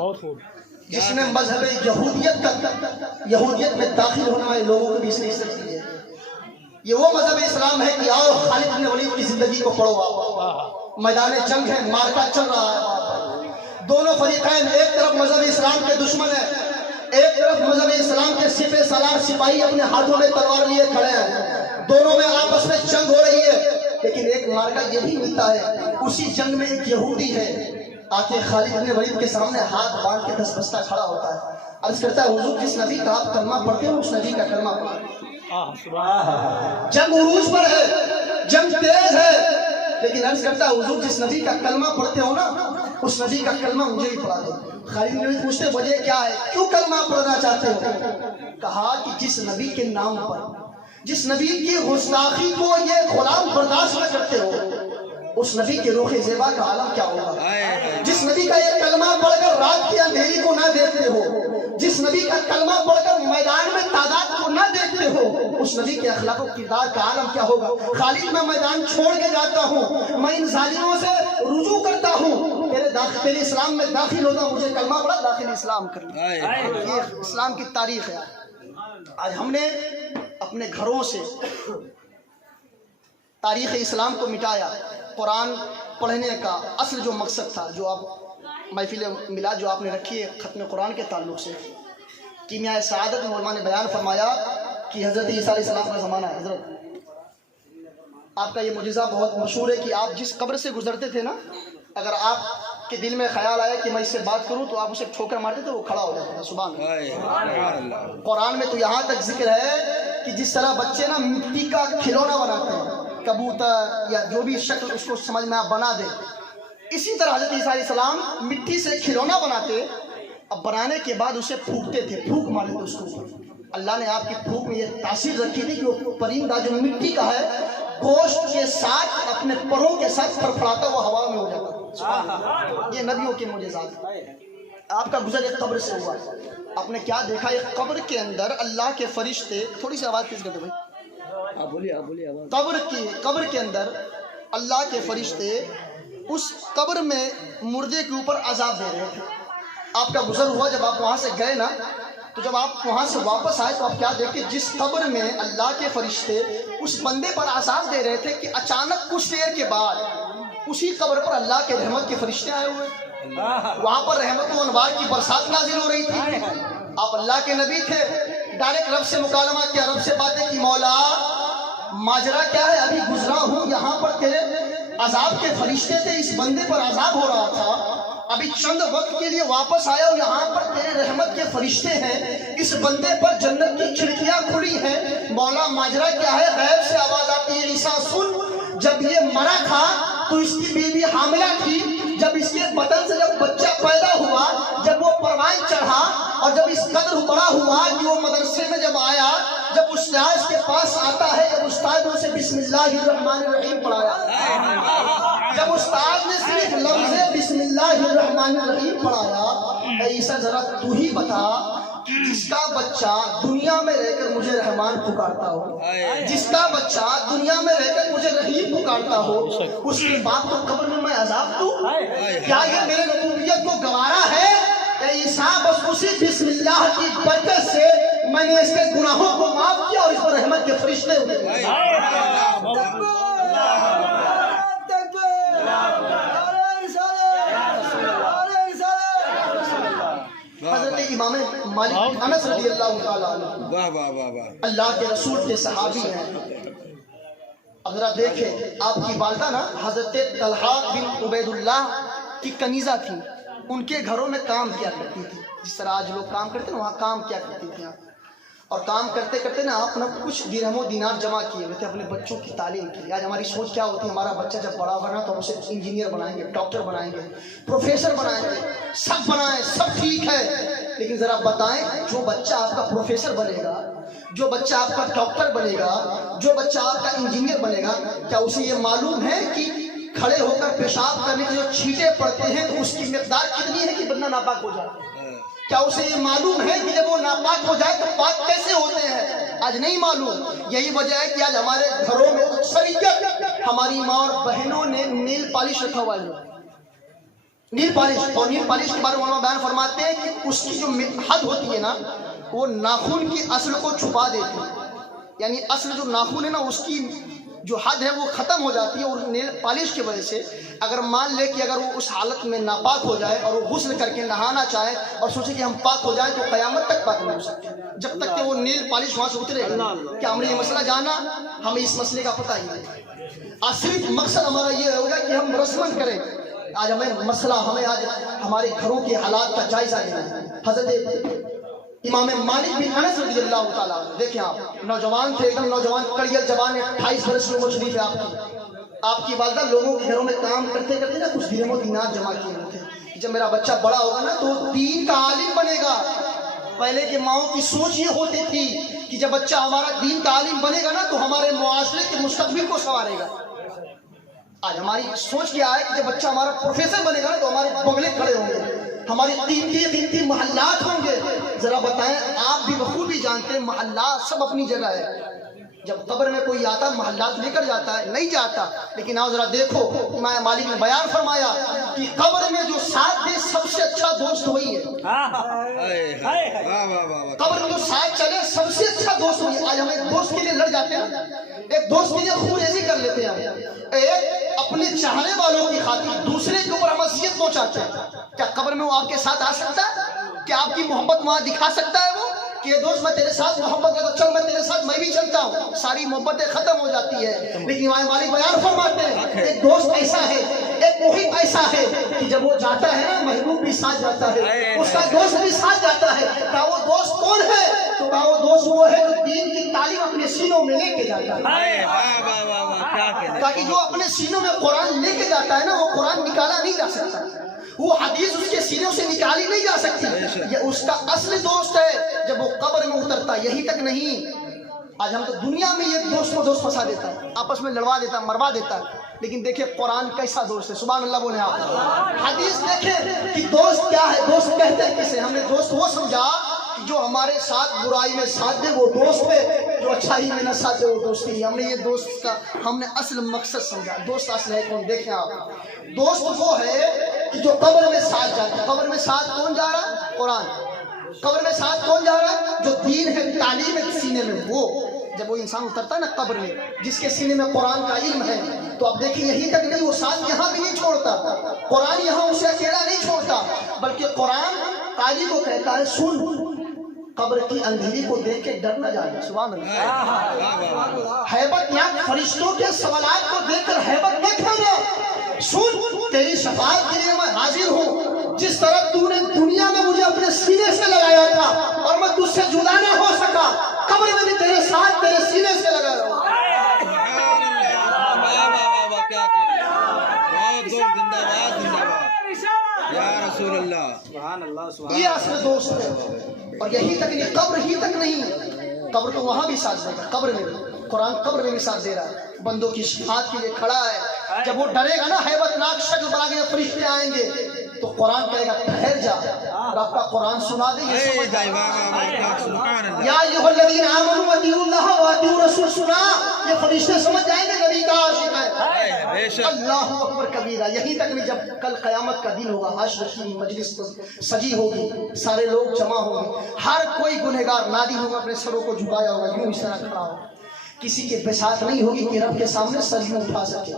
جس نے مذہب یہودیت میں داخل ہونے والے لوگوں کو بھی اس نے عزت دی ہے۔ یہ وہ مذہب اسلام ہے کہ آؤ خالد بن ولید کی زندگی کو پڑھو، میدان جنگ ہے، مارکا چل رہا ہے، دونوں فریقین ایک طرف مذہب اسلام کے دشمن ہیں، ایک طرف مذہب اسلام کے سپہ سالار سپاہی اپنے ہاتھوں میں تلوار لیے کھڑے ہیں، دونوں میں آپس میں جنگ ہو رہی ہے، لیکن ایک مارکا یہ بھی ملتا ہے، اسی جنگ میں ایک یہودی ہے آتے خالد بن ولید کے سامنے ہاتھ باندھ کے دس بستہ کھڑا ہوتا ہے، عرض کرتا ہے حضور جس نبی کا آپ کلمہ پڑھتے ہو اس نبی کا کلمہ پڑھتے۔ جنگ عروج پر ہے، جنگ تیز ہے، لیکن عرض کرتا ہے حضور جس نبی کا کلمہ پڑھتے ہو نا اس نبی کا کلمہ مجھے بھی پڑھا دو۔ خالد بن ولید پوچھتے وجہ کیا ہے، کیوں کلمہ پڑھنا چاہتے ہو؟ کہا کہ جس نبی کے نام پر، جس نبی کی گستاخی کو یہ غلام برداشت نہ کرتے ہو اس نبی کے روح زیبا کا عالم کیا ہوگا؟ جس نبی کا یہ کلمہ پڑھ کر رات کی اندھیری کو نہ دیکھتے ہو، جس نبی کا کلمہ پڑھ کر میدان میں تعداد کو نہ دیکھتے ہو اس نبی کے اخلاق و کردار کا عالم کیا ہوگا؟ خالد میں میدان چھوڑ کے جاتا ہوں، میں ان ظالموں سے رجوع کرتا ہوں، تیرے اسلام میں داخل ہوتا ہوں، مجھے کلمہ پڑھا داخل اسلام کر لیا۔ یہ اسلام کی تاریخ ہے۔ آج ہم نے اپنے گھروں سے تاریخ اسلام کو مٹایا۔ قرآن پڑھنے کا اصل جو مقصد تھا، جو آپ محفل میلاد جو آپ نے رکھی ہے ختم قرآن کے تعلق سے، کیمیائے سعادت میں علماء نے بیان فرمایا کہ حضرت عیسیٰ علیہ السلام کا زمانہ ہے۔ حضرت آپ کا یہ معجزہ بہت مشہور ہے کہ آپ جس قبر سے گزرتے تھے نا، اگر آپ کے دل میں خیال آیا کہ میں اس سے بات کروں تو آپ اسے ٹھوکر مارتے تھے، وہ کھڑا ہو جاتا تھا۔ سبحان اللہ۔ قرآن میں تو یہاں تک ذکر ہے کہ جس طرح بچے نا مٹی کا کھلونا بناتے ہیں، کبوتر یا جو بھی شکل اس کو سمجھ میں آپ بنا دے، اسی طرح حضرت عیسیٰ علیہ السلام مٹی سے کھلونا بناتے، اب بنانے کے بعد اسے پھونکتے تھے، پھونک مارتے تھے اس کو۔ اللہ نے آپ کی پھونک میں یہ تاثیر رکھی تھی کہ وہ پرندہ جو مٹی کا ہے گوشت کے ساتھ اپنے پروں کے ساتھ پھڑپھڑاتا وہ ہوا میں ہو جاتا۔ یہ نبیوں کے معجزات۔ آپ کا گزر ایک قبر سے ہوا، آپ نے کیا دیکھا؟ ایک قبر کے اندر اللہ کے فرشتے، تھوڑی سی آواز تیز کر دو بھائی، قبر کے اندر اللہ کے فرشتے اس قبر میں مردے کے اوپر عذاب دے رہے تھے۔ آپ کا گزر ہوا، جب آپ وہاں سے گئے نا تو جب آپ وہاں سے واپس آئے تو آپ کیا دیکھے؟ جس قبر میں اللہ کے فرشتے اس بندے پر عذاب دے رہے تھے کہ اچانک کچھ دیر کے بعد اسی قبر پر اللہ کے رحمت کے فرشتے آئے ہوئے، وہاں پر رحمت و انوار کی برسات نازل ہو رہی تھی۔ آپ اللہ کے نبی تھے، ڈائریکٹ رب سے مکالمہ کیا، رب سے باتیں کی، مولا ماجرا کیا ہے؟ ابھی گزرا ہوں یہاں پر تیرے عذاب کے فرشتے تھے، اس بندے پر عذاب ہو رہا تھا، ابھی چند وقت کے لیے واپس آیا ہوں، یہاں پر تیرے رحمت کے فرشتے ہیں، اس بندے پر جنت کی کھڑکیاں کھلی ہیں، مولا ماجرا کیا ہے؟ غیب سے آواز آتی ہے، عیسیٰ سن، جب یہ مرا تھا تو اس کی بیوی حاملہ تھی، جب اس کے بدن سے جب بچہ پیدا ہوا، جب وہ پروان چڑھا اور جب اس قدر بڑا ہوا کہ وہ مدرسے میں جب آیا، جب استاد کے پاس آتا ہے، جب استاد نے اسے بسم اللہ الرحمن الرحیم پڑھایا، جب استاد نے صرف لفظ بسم اللہ الرحمن الرحیم پڑھایا، اے عیسیٰ ذرا تو ہی بتا کہ جس کا بچہ دنیا میں رہ کر مجھے رحمان پکارتا ہو، جس کا بچہ دنیا میں رہ کر مجھے رحیم پکارتا ہو، اس کے بعد تو قبر میں عذاب دوں؟ کیا یہ میرے نبوت کو گوارا ہے؟ اے عیسیٰ بس اسی بسم اللہ کی برکت سے میں نے اس کے گناہوں کو معاف کیا اور اس پر رحمت کے فرشتے اترے۔ حضرت امام مالک انس رضی اللہ تعالیٰ عنہ اللہ کے رسول کے صحابی ہیں۔ اب ذرا دیکھیں، آپ کی والدہ نا حضرت طلحہ بن عبید اللہ کی کنیزہ تھی، ان کے گھروں میں کام کیا کرتی تھی، جس طرح آج لوگ کام کرتے ہیں وہاں کام کیا کرتی تھی۔ اور کام کرتے کرتے نا اپنا کچھ درہم و دینار جمع کیے ہوئے تھے اپنے بچوں کی تعلیم کے لیے. آج ہماری سوچ کیا ہوتی ہے, ہمارا بچہ جب بڑا ہوگا نا تو ہم اسے انجینئر بنائیں گے, ڈاکٹر بنائیں گے, پروفیسر بنائیں گے, سب بنائیں, سب ٹھیک ہے, لیکن ذرا بتائیں جو بچہ آپ کا پروفیسر بنے گا, جو بچہ آپ کا ڈاکٹر بنے گا, جو بچہ آپ کا انجینئر بنے گا, کیا اسے یہ معلوم ہے کہ کھڑے ہو کر پیشاب کرنے کے جو چھینٹے پڑتے ہیں تو اس کی مقدار کتنی ہے کہ بندہ ناپاک ہو جائے؟ کیا اسے یہ معلوم ہے کہ جب وہ ناپاک ہو جائے تو پاک کیسے ہوتے ہیں؟ آج نہیں معلوم. یہی وجہ ہے کہ آج ہمارے گھروں میں اکثریت ہماری ماں اور بہنوں نے نیل پالش رکھا ہوا ہے. نیل پالش, اور نیل پالش کے بارے میں علماء بیان فرماتے ہیں کہ اس کی جو حد ہوتی ہے نا وہ ناخن کی اصل کو چھپا دیتی ہے. یعنی اصل جو ناخن ہے نا اس کی جو حد ہے وہ ختم ہو جاتی ہے, اور نیل پالش کی وجہ سے اگر مان لے کہ اگر وہ اس حالت میں ناپاک ہو جائے اور وہ غسل کر کے نہانا چاہے اور سوچے کہ ہم پاک ہو جائیں تو قیامت تک پاک نہیں ہو سکتے جب تک کہ وہ نیل پالش وہاں سے اترے گا. کیا ہم نے یہ مسئلہ جانا؟ ہمیں اس مسئلے کا پتہ ہی نہیں. آج صرف مقصد ہمارا یہ ہوگا کہ ہم رسمن کریں. آج ہمیں آج ہمارے گھروں کے حالات کا جائزہ لینا ہے. حضرت امام مالک بن انس رضی اللہ تعالیٰ, دیکھیں آپ نوجوان تھے, ایک دم نوجوان, کڑیل جوان ہے, 28 برس کی عمر شریف ہے آپ کی والدہ لوگوں کے گھروں میں کام کرتے کرتے نا کچھ درہم و دینار جمع کیے ہوئے تھے. جب میرا بچہ بڑا ہوگا نا تو دین کا عالم بنے گا. پہلے کے ماؤں کی سوچ یہ ہوتی تھی کہ جب بچہ ہمارا دین کا عالم بنے گا نا تو ہمارے معاشرے کے مستقبل کو سنوارے گا. آج ہماری سوچ کیا ہے کہ جب بچہ ہمارا پروفیسر بنے گا نا تو ہمارے بغلے کھڑے ہوں گے, ہماری قیمتی محلات ہوں گے. ذرا بتائیں, آپ بھی بخوبی جانتے ہیں محلات سب اپنی جگہ ہے. جب قبر میں کوئی آتا محلات لے کر جاتا ہے, نہیں جاتا, لیکن آؤ ذرا دیکھو امام مالک نے بیان فرمایا کہ قبر میں جو ساتھ دے سب سے اچھا دوست وہی ہے. قبر میں جو ساتھ چلے سب سے اچھا دوست وہی ہے. آج ہم ایک دوست کے لیے لڑ جاتے ہیں, ایک دوست کے لیے خون ریزی کر لیتے ہیں, ایک اپنے چاہنے والوں کی خاطر دوسرے کے اوپر ہم اذیت پہنچاتے ہیں. کیا قبر میں وہ آپ کے ساتھ آ سکتا ہے؟ کیا آپ کی محبت وہاں دکھا سکتا ہے وہ کہ دوست میں تیرے ساتھ محبت کرتا ہوں, چل میں تیرے ساتھ میں بھی چلتا ہوں؟ ساری محبتیں ختم ہو جاتی ہے. لیکن امام مالک بیان فرماتے ہیں ایک دوست ایسا ہے, ایک محب ایسا ہے کہ جب وہ جاتا ہے نا محبوب بھی ساتھ جاتا ہے, اس کا دوست بھی ساتھ جاتا ہے. کہا وہ دوست کون ہے؟ تو کہا وہ دوست وہ ہے جو دین کی تعلیم اپنے سینوں میں لے کے جاتا ہے. تاکہ جو اپنے سینوں میں قرآن لے کے جاتا ہے نا وہ قرآن نکالا نہیں جا سکتا, وہ حدیث اس کے سینوں سے نکالی نہیں جا سکتی. یہ اس کا اصل دوست ہے. جب وہ قبر میں اترتا, یہی تک نہیں, آج ہم تو دنیا میں یہ دوست کو دوست پھنسا دیتا ہے, آپس میں لڑوا دیتا ہے, مروا دیتا ہے. لیکن دیکھیں قرآن کیسا دوست ہے, سبحان اللہ بولے آپ. حدیث دیکھیں کہ دوست کیا ہے, دوست کہتے ہیں کسے. ہم نے دوست وہ سمجھا جو ہمارے ساتھ برائی میں ساتھ دے وہ دوست ہے, جو اچھائی میں نہ ساتھ دے وہ دوست نہیں. ہم نے یہ دوست کا ہم نے اصل مقصد سمجھا. دوست اصل ہے کون؟ دیکھیں آپ, دوست وہ ہے کہ جو قبر میں ساتھ جاتا ہے. قبر میں ساتھ کون جا رہا ہے؟ قرآن. قبر میں ساتھ کون جا رہا ہے؟ جو دین ہے, تعلیم ہے سینے میں. وہ جب وہ انسان اترتا ہے نا قبر میں, جس کے سینے میں قرآن کا علم ہے, تو اب دیکھیں یہی تک نہیں, وہ ساتھ یہاں بھی نہیں چھوڑتا. قرآن یہاں اسے اکیلا نہیں چھوڑتا, بلکہ قرآن قاری کو کہتا ہے سن, قبر کی اندھیری کو دیکھ کے ڈر نہ جائے. سبحان اللہ. ہیبت ناک فرشتوں کے سوالات کو دیکھ کر ہیبت نہ کھانا. سن, تیری شفاعت کے لیے میں حاضر ہوں. جس طرح تو نے دنیا میں مجھے اپنے سینے سے لگایا تھا اور میں تجھ سے جدا نہ ہو سکا, قبر میں بھی تیرے ساتھ تیرے سینے سے لگایا ہوں. یہ اصل دوست ہے. اور یہی تک نہیں, قبر ہی تک نہیں, قبر تو وہاں بھی ساتھ دے گا. قبر میں بھی قرآن قبر میں بھی ساتھ دے رہا ہے, بندوں کی شفاعت کے لیے کھڑا ہے. جب وہ ڈرے گا نا, ہیبت ناک شکل بنا کے فرشتے آئیں گے, تو قرآن کہے گا ٹھہر جا, اور آپ کا قرآن سنا دے. یا ایھا الذین آمنوا اطیعوا اللہ واطیعوا الرسول, سنا, یہ فرشتے سمجھ جائیں گے نبی کا عاشق ہے. اللہ اکبر کبیرہ. یہی تک نہیں, جب کل قیامت کا دن ہوگا, حشر کی مجلس سجی ہوگی, سارے لوگ جمع ہوں گے, ہر کوئی گنہگار نادی ہوگا, اپنے سروں کو جھکایا ہوگا, یوں اس طرح کھڑا ہوگا. کسی کے بساط نہیں ہوگی کہ رب کے سامنے سر یوں اٹھا سکے.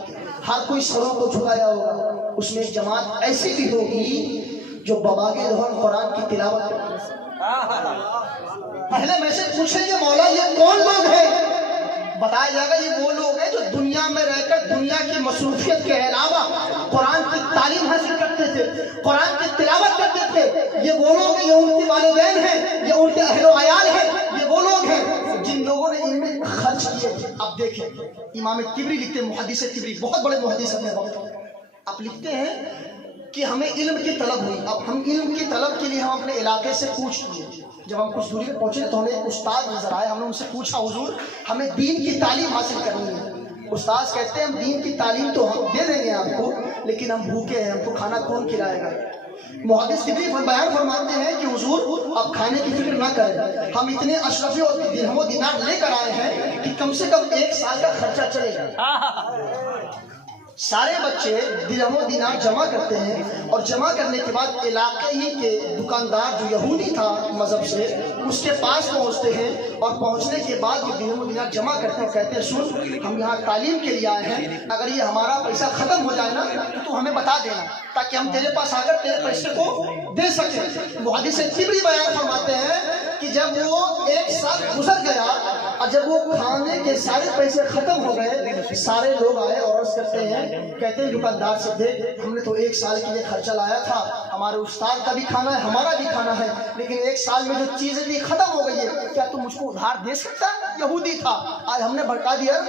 ہر کوئی سروں کو جھکایا ہوگا. اس میں ایک جماعت ایسی بھی ہوگی جو بابا کے دوران قرآن کی تلاوت کرتی ہے. پہلے میں سے پوچھیں گے مولا یہ کون لوگ ہیں؟ بتایا جائے گا یہ وہ لوگ ہیں جو دنیا میں رہ کر دنیا کی مصروفیت کے علاوہ قرآن کی تعلیم حاصل کرتے تھے, قرآن کی تلاوت کرتے تھے. یہ وہ لوگ ہیں, یہ ان کے والدین ہیں, یہ ان کے اہل و عیال ہیں, یہ وہ لوگ اب دیکھیں امام طبری لکھتے ہیں، محدث طبری بہت بڑے محدث اپنے وقت، اب لکھتے ہیں کہ ہمیں علم کی طلب ہوئی. اب ہم علم کی طلب کے لیے ہم اپنے علاقے سے کوچ کیے. جب ہم کچھ دوری پہ پہنچے تو ہمیں استاد نظر آئے. ہم نے ان سے پوچھا حضور ہمیں دین کی تعلیم حاصل کرنی ہے. استاد کہتے ہیں ہم دین کی تعلیم تو ہم دے دیں گے آپ کو، لیکن ہم بھوکے ہیں، ہم کو کھانا کون کھلائے گا؟ محدث طبری بیان فرماتے ہیں کہ حضور آپ کھانے کی فکر نہ کریں، ہم اتنے اشرفی اور درہم و دینار لے کر آئے ہیں کہ کم سے کم 1 سال کا خرچہ چلے گا. سارے بچے درہم و دینار جمع کرتے ہیں اور جمع کرنے کے بعد علاقے ہی کے دکاندار جو یہودی تھا مذہب سے اس کے پاس پہنچتے ہیں اور پہنچنے کے بعد یہ درہم و دینار جمع کرتے ہیں اور کہتے ہیں سن ہم یہاں تعلیم کے لیے آئے ہیں، اگر یہ ہمارا پیسہ ختم ہو جائے نا تو ہمیں بتا دینا تاکہ ہم تیرے پاس آ کر تیرے پیسے کو دے سکیں. محدث طبری بیان فرماتے ہیں کہ جب وہ 1 سال گزر گیا اور جب وہ کھانے کے سارے پیسے ختم ہو گئے، سارے لوگ آئے اور عرض کرتے ہیں، کہتے ہیں دکاندار سے دیکھ ہم نے تو 1 سال کے لیے خرچہ لایا تھا، ہمارے استاد کا بھی کھانا ہے ہمارا بھی کھانا ہے، لیکن 1 سال میں جو چیزیں بھی ختم ہو گئی ہے، کیا تم مجھ کو ادھار دے سکتا؟ یہودی تھا. آج ہم نے بھڑکا دیا،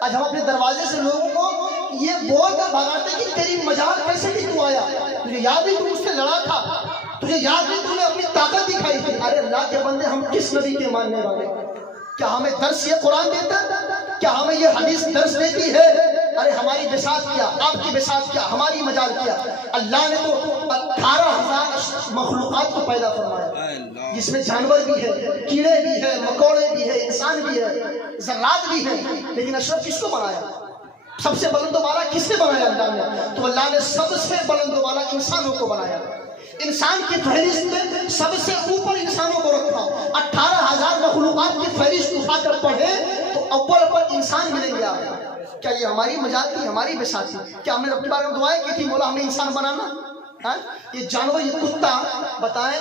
آج ہم اپنے دروازے سے لوگوں کو یہ بول کر بھگاتے کہ تیری مجال کیسے بھی تو آیا، تجھے یاد نہیں تو مجھ سے لڑا تھا، تجھے یاد نہیں تو نے اپنی طاقت دکھائی تھی. ارے اللہ کے بندے ہم کس نبی کے ماننے والے؟ کیا ہمیں درس یہ قرآن دیتا؟ کیا ہمیں یہ حدیث درس دیتی ہے؟ ارے ہماری بساط کیا، آپ کی بساط کیا، ہماری مجال کیا؟ اللہ نے تو 18,000 مخلوقات کو پیدا فرمایا جس میں جانور بھی ہے، کیڑے بھی ہے، مکوڑے بھی ہے، انسان بھی ہے، ذرات بھی ہے، لیکن اشرف کس کو بنایا؟ سب سے بلند و بالا کس نے بنایا؟ اللہ نے. تو اللہ نے سب سے بلند و بالا انسانوں کو بنایا. انسان کی فہرست میں سب سے اوپر انسانوں کو رکھا. 18,000 مخلوقات کی فہرست اٹھا کر پڑھے تو اول انسان ملیں گے آپ. کیا یہ ہماری مجال تھی، ہماری بساط تھی؟ کیا ہم نے رب کے بارے میں دعائیں کی تھی مولا ہمیں انسان بنانا؟ یہ جانور، یہ کتا، بتائیں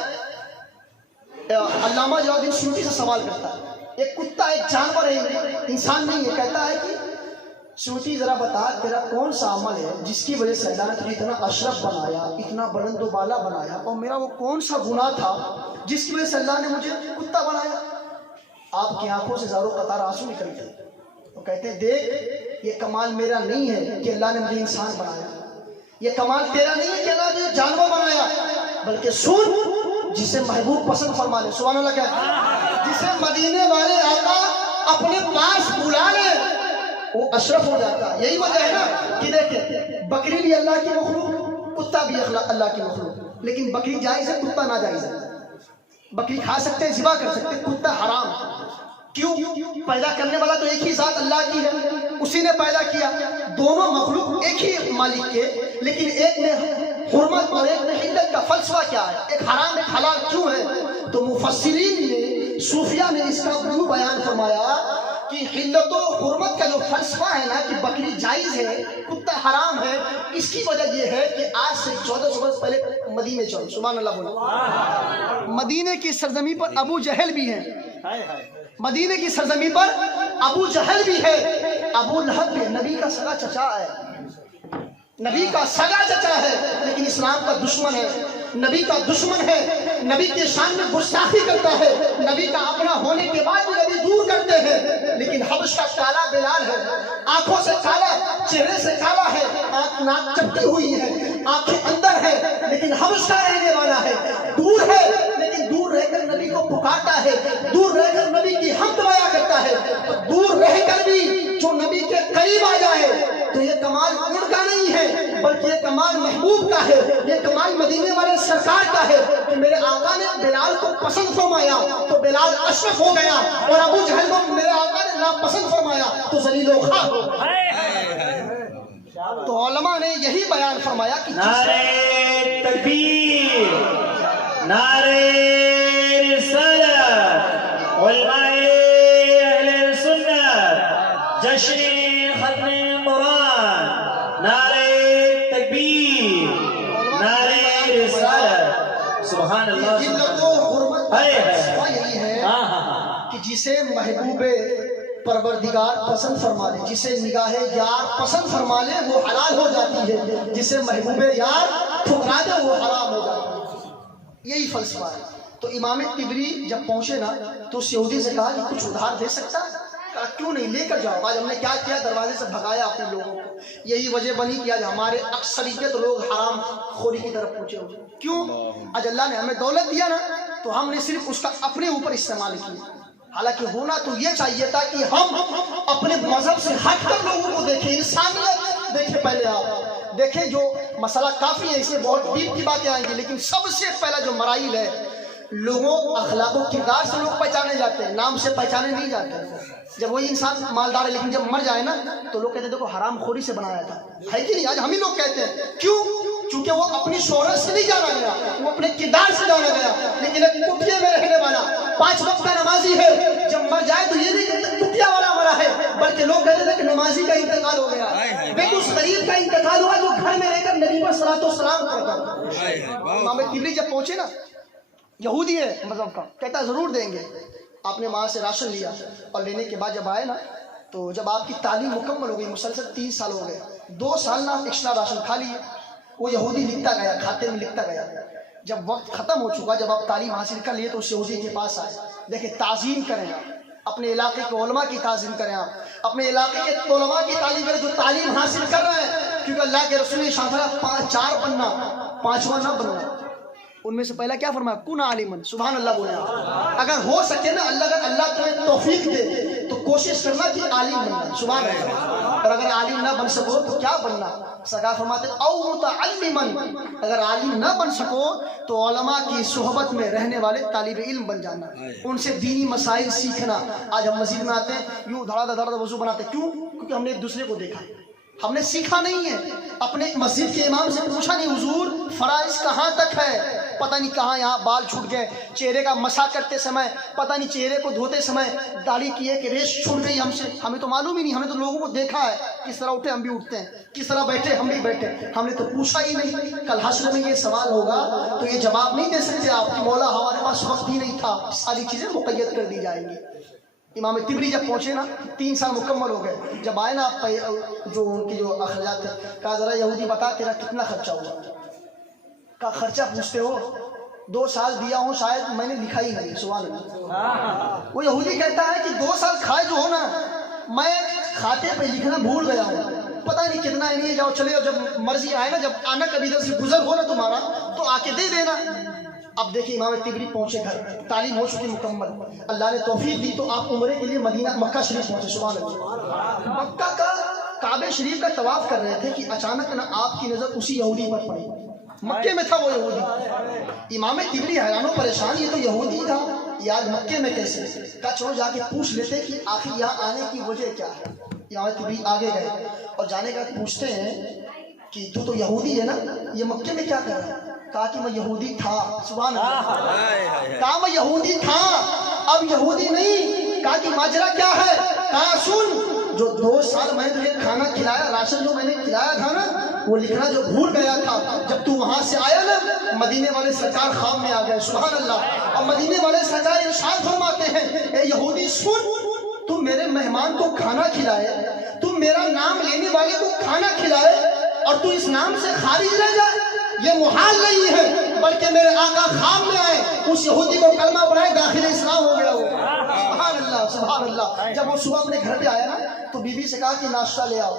علامہ جلال الدین سیوطی سے سوال کرتا ہے، ایک کتا ایک جانور ہے انسان نہیں ہے، کہتا ہے کہ سیوطی ذرا بتا تیرا کون سا عمل ہے جس کی وجہ سے اللہ نے تجھے اتنا اشرف بنایا، اتنا بلند و بالا بنایا، اور میرا وہ کون سا گناہ تھا جس کی وجہ سے اللہ نے مجھے کتا بنایا؟ آپ کی آنکھوں سے زاروں قطار آنسو نکلتے ہیں. وہ کہتے ہیں دیکھ یہ کمال میرا نہیں ہے کہ اللہ نے مجھے انسان بنایا، یہ کمال تیرا نہیں ہے کہ اللہ نے جانور بنایا، بلکہ سن جسے محبوب پسند فرما لے. سبحان اللہ. کیا جسے مدینے والے آقا اپنے پاس بلا لے وہ اشرف ہو جاتا. یہی وجہ ہے نا کہ دیکھیں بکری بھی اللہ کی مخلوق، کتا بھی اللہ کی مخلوق، لیکن بکری جائز ہے، کتا ناجائز ہے. بکری کھا سکتے ہیں، ذبح کر سکتے ہیں، کتا حرام. کیوں؟ پیدا کرنے والا تو ایک ہی ذات اللہ کی ہے، اسی نے پیدا کیا. دونوں مخلوق ایک ہی مالک کے، لیکن ایک میں حرمت اور ایک میں حلت کا فلسفہ کیا ہے؟ ایک حرام ایک حلال کیوں ہے؟ تو مفسرین نے، صوفیہ نے اس کا یوں بیان فرمایا کہ حلت و حرمت کا جو فلسفہ ہے نا کہ بکری جائز ہے کتا حرام ہے، اس کی وجہ یہ ہے کہ آج سے 1400 برس پہلے مدینے چلو. سبحان اللہ بولو. مدینے کی سرزمین پر ابو جہل بھی ہیں، مدینے کی سرزمین پر ابو جہل بھی ہے، ابو لہب بھی نبی کا سگا چچا ہے، نبی کا سگا چچا ہے، لیکن اسلام کا دشمن ہے، نبی کا دشمن ہے، نبی کے شان میں گستاخی کرتا ہے، نبی کا اپنا ہونے کے بعد بھی نبی دور کرتے ہیں. لیکن حبش کا کالا بلال ہے، آنکھوں سے کالا، چہرے سے کالا ہے، ناک چپٹی ہوئی ہے، آنکھیں اندر ہے، لیکن حبش کا رہنے والا ہے، دور ہے لیکن دور رہ کر نبی کو پکارتا ہے، دور رہ کر نبی کی حمد بیان کرتا ہے. تو دور رہ کر بھی جو نبی کے قریب آ جائے تو یہ کمال ان کا نہیں ہے بلکہ یہ کمال محبوب کا ہے، یہ کمال مدینے والے سرکار کا ہے کہ میرے آقا نے بلال کو پسند فرمایا تو بلال اشرف ہو گیا، اور ابو جہل کو میرے آقا نے ناپسند فرمایا تو ذلیل و خوار ہو گیا. تو علماء نے یہی بیان فرمایا کہ نعرہ تکبیر، نعرہ رسالت، علماء اہل سنت، جشن ختم قرآن، نعرہ تکبیر، نعرہ رسالت. سبحان اللہ. حلت و حرمت کا فلسفہ یہی ہے کہ جسے محبوب پروردگار پسند فرما لے، جسے نگاہ یار پسند فرما لے وہ حلال ہو جاتی ہے، جسے محبوب یار ٹھکرا دے وہ حرام ہو جاتی ہے. یہی فلسفہ ہے. تو امام طبری جب پہنچے نا تو اس یہودی سے کہا کہ کچھ ادھار دے سکتا؟ کہا کیوں نہیں لے کر جاؤ. آج ہم نے کیا کیا, دروازے سے بھگایا اپنے لوگوں کو. یہی وجہ بنی کہ آج ہمارے اکثریت لوگ حرام خوری کی طرف پہنچے ہوئے. کیوں؟ آج اللہ نے ہمیں دولت دیا نا تو ہم نے صرف اس کا اپنے اوپر استعمال کیا. حالانکہ ہونا تو یہ چاہیے تھا کہ ہم اپنے مذہب سے ہٹ کر لوگوں کو دیکھیں, انسانیت دیکھیں. پہلے آپ دیکھیں, جو مسئلہ کافی ہے, اس میں بہت ڈیپ کی باتیں آئیں گی, لیکن سب سے پہلا جو مراحل ہے, لوگوں اخلاق و کردار سے لوگ پہچانے جاتے ہیں, نام سے پہچانے نہیں جاتے. جب وہی انسان مالدار ہے لیکن جب مر جائے نا تو لوگ کہتے ہیں دیکھو حرام خوری سے بنایا تھا, ہے کہ نہیں؟ آج ہم ہی لوگ کہتے ہیں. کیوں؟ چونکہ وہ اپنی شہرت سے نہیں جانا گیا, وہ اپنے کردار سے جانا گیا. لیکن ایک کٹیا میں رہنے والا 5 وقت کا نمازی ہے, جب مر جائے تو یہ نہیں کہتے کٹیا والا مرا ہے, بلکہ لوگ کہتے ہیں کہ نمازی کا انتقال ہو گیا. لیکن اس غریب کا انتقال ہوا جو گھر میں رہ کر نبی پر صلاۃ و سلام کرتا تھا. امام طبری جب پہنچے نا, یہودی ہے مذہب کا, کہتا ضرور دیں گے. آپ نے وہاں سے راشن لیا اور لینے کے بعد جب آئے نا تو جب آپ کی تعلیم مکمل ہو گئی, مسلسل 3 سال ہو گئے, 2 سال نا ایکسٹرا راشن کھا لیے. وہ یہودی لکھتا گیا, کھاتے میں لکھتا گیا. جب وقت ختم ہو چکا, جب آپ تعلیم حاصل کر لیے تو اس یہودی کے پاس آئے. دیکھیں, تعظیم کریں آپ, اپنے علاقے کے علماء کی تعظیم کریں آپ, اپنے علاقے کے علماء کی تعلیم کریں جو تعلیم حاصل کر رہے ہیں. کیونکہ اللہ کے رسول نے اشارہ 4 بننا, 5واں نہ بننا. ان میں سے پہلا کیا فرمایا؟ کن عالمن. سبحان اللہ بولے. اگر ہو سکے نا, اللہ تمہیں توفیق دے تو کوشش کرنا کہ عالم بننا. سبحان اللہ. اور اگر عالم نہ بن سکو تو کیا بننا؟ سرکار فرماتے او متعلمن, اگر عالم نہ بن سکو تو علماء کی صحبت میں رہنے والے طالب علم بن جانا, ان سے دینی مسائل سیکھنا. آج ہم مسجد میں آتے ہیں یوں دھڑا دھڑا وضو بناتے ہیں. کیوں؟ کیونکہ ہم نے ایک دوسرے کو دیکھا, ہم نے سیکھا نہیں ہے. اپنے مسجد کے امام سے پوچھا نہیں حضور فرائض کہاں تک ہے, پتہ نہیں کہاں یہاں بال چھوٹ گئے, چہرے کا مسح کرتے سمے پتہ نہیں چہرے کو دھوتے سمے داڑھی کی ایک ریش چھوٹ گئی ہم سے, ہمیں تو معلوم ہی نہیں. ہم نے تو لوگوں کو دیکھا ہے, کس طرح اٹھے ہم بھی اٹھتے ہیں, کس طرح بیٹھے ہم بھی بیٹھے, ہم نے تو پوچھا ہی نہیں. کل حشر میں یہ سوال ہوگا تو یہ جواب نہیں دے سکتے آپ کہ مولا ہمارے پاس وقت ہی نہیں تھا. ساری چیزیں مقید کر دی جائیں گی. امام طبری جب پہنچے نا 3 سال مکمل ہو گئے, جب آئے نا آپ جو ان کی جو اخراجات تھے, کہا ذرا یہودی بتا تیرا کتنا خرچہ ہوا. کہا خرچہ پوچھتے ہو, 2 سال دیا ہوں شاید میں نے لکھا ہی نہیں. سبحان اللہ. وہ یہودی کہتا ہے کہ 2 سال کھائے جو ہو نا, میں کھاتے پہ لکھنا بھول گیا ہوں, پتہ نہیں کتنا ہے. نہیں جاؤ چلے جاؤ, جب مرضی آئے نا, جب آنا کبھی ادھر سے گزر ہو نا تمہارا تو آ کے دے دینا. اب دیکھیں امام طبری پہنچے گھر, تعلیم ہو چکی مکمل, اللہ نے توفیق دی تو آپ عمرے کے لیے مدینہ مکہ شریف پہنچے. سبحان اللہ. مکہ کا کعبہ شریف کا طواف کر رہے تھے کہ اچانک نا آپ کی نظر اسی یہودی پر پڑی. مکے میں تھا وہ یہودی. امام طبری حیران و پریشان, یہ تو یہودی تھا, یہ آج مکے میں کیسے؟ کہا چھوڑو جا کے پوچھ لیتے کہ آخر یہاں آنے کی وجہ کیا ہے. امام طبری آگے گئے اور جانے کے بعد پوچھتے ہیں کہ تو یہودی ہے نا, یہ مکے میں کیا کر رہا ہے؟ کہا کہ میں یہودی تھا. سبحان اللہ. کہا میں یہودی تھا, اب یہودی نہیں. کہا کہ ماجرا کیا ہے؟ کہا سن, جو 2 سال میں تجھے کھانا کھلایا, راشن جو میں نے کھلایا تھا نا, وہ لکھنا جو بھول گیا تھا. جب تو وہاں سے آیا نا, مدینے والے سرکار خواب میں آ گئے. سبحان اللہ. اور مدینے والے سرکار ارشاد فرماتے ہیں, اے یہودی سن, تم میرے مہمان کو کھانا کھلائے, تم میرا نام لینے والے کو کھانا کھلائے اور تو اس نام سے خارج رہ جائے, یہ محال نہیں ہے. بلکہ میرے آقا خواب میں آئے, اس یہودی کو کلمہ پڑھائے, داخل اسلام ہو گیا وہ. سبحان اللہ سبحان اللہ. جب وہ صبح اپنے گھر پہ آیا نا تو بیوی سے کہا کہ ناشتہ لے آؤ.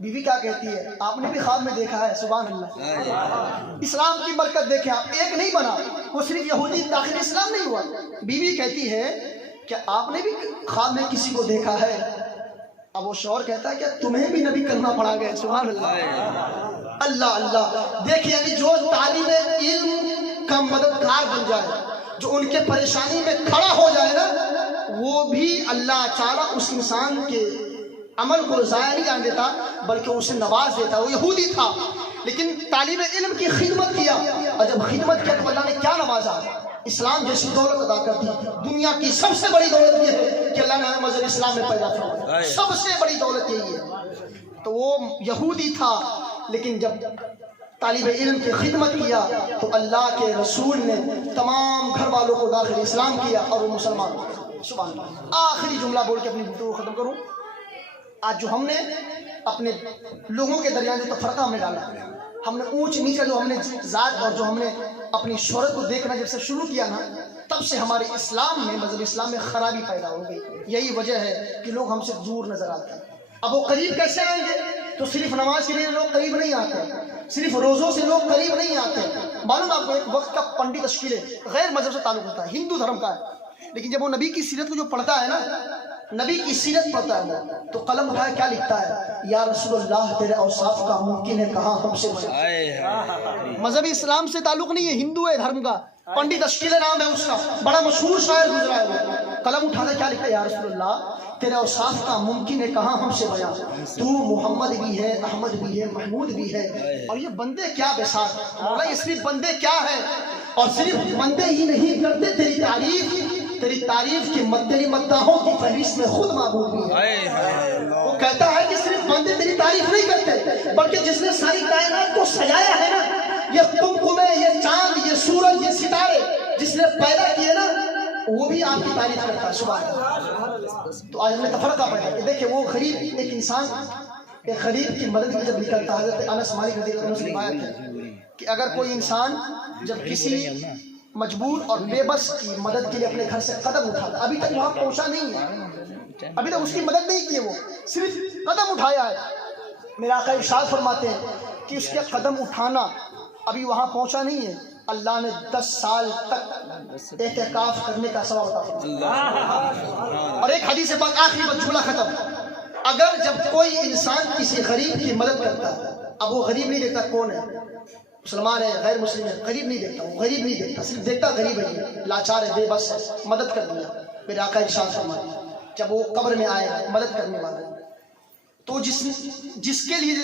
بیوی کیا کہتی ہے؟ آپ نے بھی خواب میں دیکھا ہے. سبحان اللہ. اسلام کی برکت دیکھیں آپ, ایک نہیں بنا, وہ صرف یہودی داخل اسلام نہیں ہوا. بیوی کہتی ہے کہ آپ نے بھی خواب میں کسی کو دیکھا ہے؟ اب وہ شوہر کہتا ہے کہ تمہیں بھی نبی کلمہ پڑھا گئے. سبحان اللہ. اللہ اللہ. دیکھیں یعنی جو طالب علم کا مددگار بن جائے, جو ان کے پریشانی میں کھڑا ہو جائے نا, وہ بھی اللہ تعالیٰ اس انسان کے عمل کو ضائع نہیں جان دیتا بلکہ اسے نواز دیتا. وہ یہودی تھا لیکن طالب علم کی خدمت کیا, اور جب خدمت کیا تو اللہ نے کیا نوازا؟ اسلام جیسی دولت ادا کر دی. دنیا کی سب سے بڑی دولت یہ ہے کہ اللہ نے ہمیں مذہب اسلام میں پیدا کیا. سب سے بڑی دولت یہی ہے. تو وہ یہودی تھا لیکن جب طالب علم کی خدمت کیا تو اللہ کے رسول نے تمام گھر والوں کو داخل اسلام کیا اور وہ مسلمان. سبحان اللہ. آخری جملہ بول کے اپنی گفتگو ختم کروں. آج جو ہم نے اپنے لوگوں کے درمیان جو تفرقہ ہم نے ڈالا، ہم نے اونچ نیچ کا جو ہم نے ذات اور جو ہم نے اپنی شہرت کو دیکھنا جب سے شروع کیا نا، تب سے ہمارے اسلام میں، مذہب اسلام میں خرابی پیدا ہو گئی. یہی وجہ ہے کہ لوگ ہم سے دور نظر آتے ہیں. اب وہ قریب کیسے آئیں گے؟ تو صرف نماز کے لیے لوگ قریب نہیں آتے، صرف روزوں سے لوگ قریب نہیں آتے. معلوم آپ کو ایک وقت کا پنڈت اشکیل غیر مذہب سے تعلق ہوتا ہے، ہندو دھرم کا ہے، لیکن جب وہ نبی کی سیرت کو جو پڑھتا ہے نا، نبی کی سیرت پڑھتا ہے وہ، تو قلم اٹھائے کیا لکھتا ہے؟ یا رسول اللہ تیرے اوصاف کا ممکن ہے کہاں ہم سے بچا. مذہب اسلام سے تعلق نہیں ہے، ہندو ہے دھرم کا. پنڈت اشکیل نام ہے اس کا، بڑا مشہور شاعر گزرا ہے وہ. قلم اٹھانا کیا لکھتا ہے؟ یا رسول اللہ تیرے اوصاف کا ممکن ہے کہاں ہم سے بیان. تو محمد بھی ہے، احمد بھی ہے، محمود بھی ہے، اور یہ بندے کیا بساط. مولا یہ صرف بندے کیا ہے، اور صرف بندے ہی نہیں کرتے تیری تعریف، تیری تعریف کی تیری مداحوں کی فہرست میں خود معبود بھی ہے. وہ کہتا ہے کہ صرف بندے تیری تعریف نہیں کرتے، بلکہ جس نے ساری کائنات کو سجایا ہے نا، یہ قمقمے، یہ چاند، یہ سورج، یہ ستارے جس نے پیدا کیے نا، وہ بھی آپ کی تعریف کرتا ہے. سبحان اللہ. تو آج ہم نے تفرقہ پیدا کیا. دیکھیں وہ غریب ایک انسان ایک غریب کی مدد کی جب نکلتا ہے، حضرت انس مالک رضی اللہ عنہ سے روایت ہے کہ اگر کوئی انسان جب کسی مجبور اور بے بس کی مدد کے لیے اپنے گھر سے قدم اٹھاتا، ابھی تک وہاں پہنچا نہیں ہے، ابھی تک اس کی مدد نہیں کی ہے، وہ صرف قدم اٹھایا ہے، میرا آقا ارشاد فرماتے ہیں کہ اس کے قدم اٹھانا ابھی وہاں پہنچا نہیں ہے، اللہ نے 10 سال تک اعتکاف کرنے کا ثواب عطا فرمایا. اور ایک حدیث پاک آخری بات جملہ ختم. اگر جب کوئی انسان کسی غریب کی مدد کرتا ہے، اب وہ غریب نہیں دیکھتا کون ہے، مسلمان ہے غیر مسلم ہے، غریب نہیں دیکھتا، وہ غریب نہیں دیکھتا، صرف دیکھتا غریب ہے، لاچار ہے، بے بس ہے، مدد کر دیا. میرے آقا ارشاد فرماتے ہیں جب وہ قبر میں آئے مدد کرنے والا، تو جس کے لیے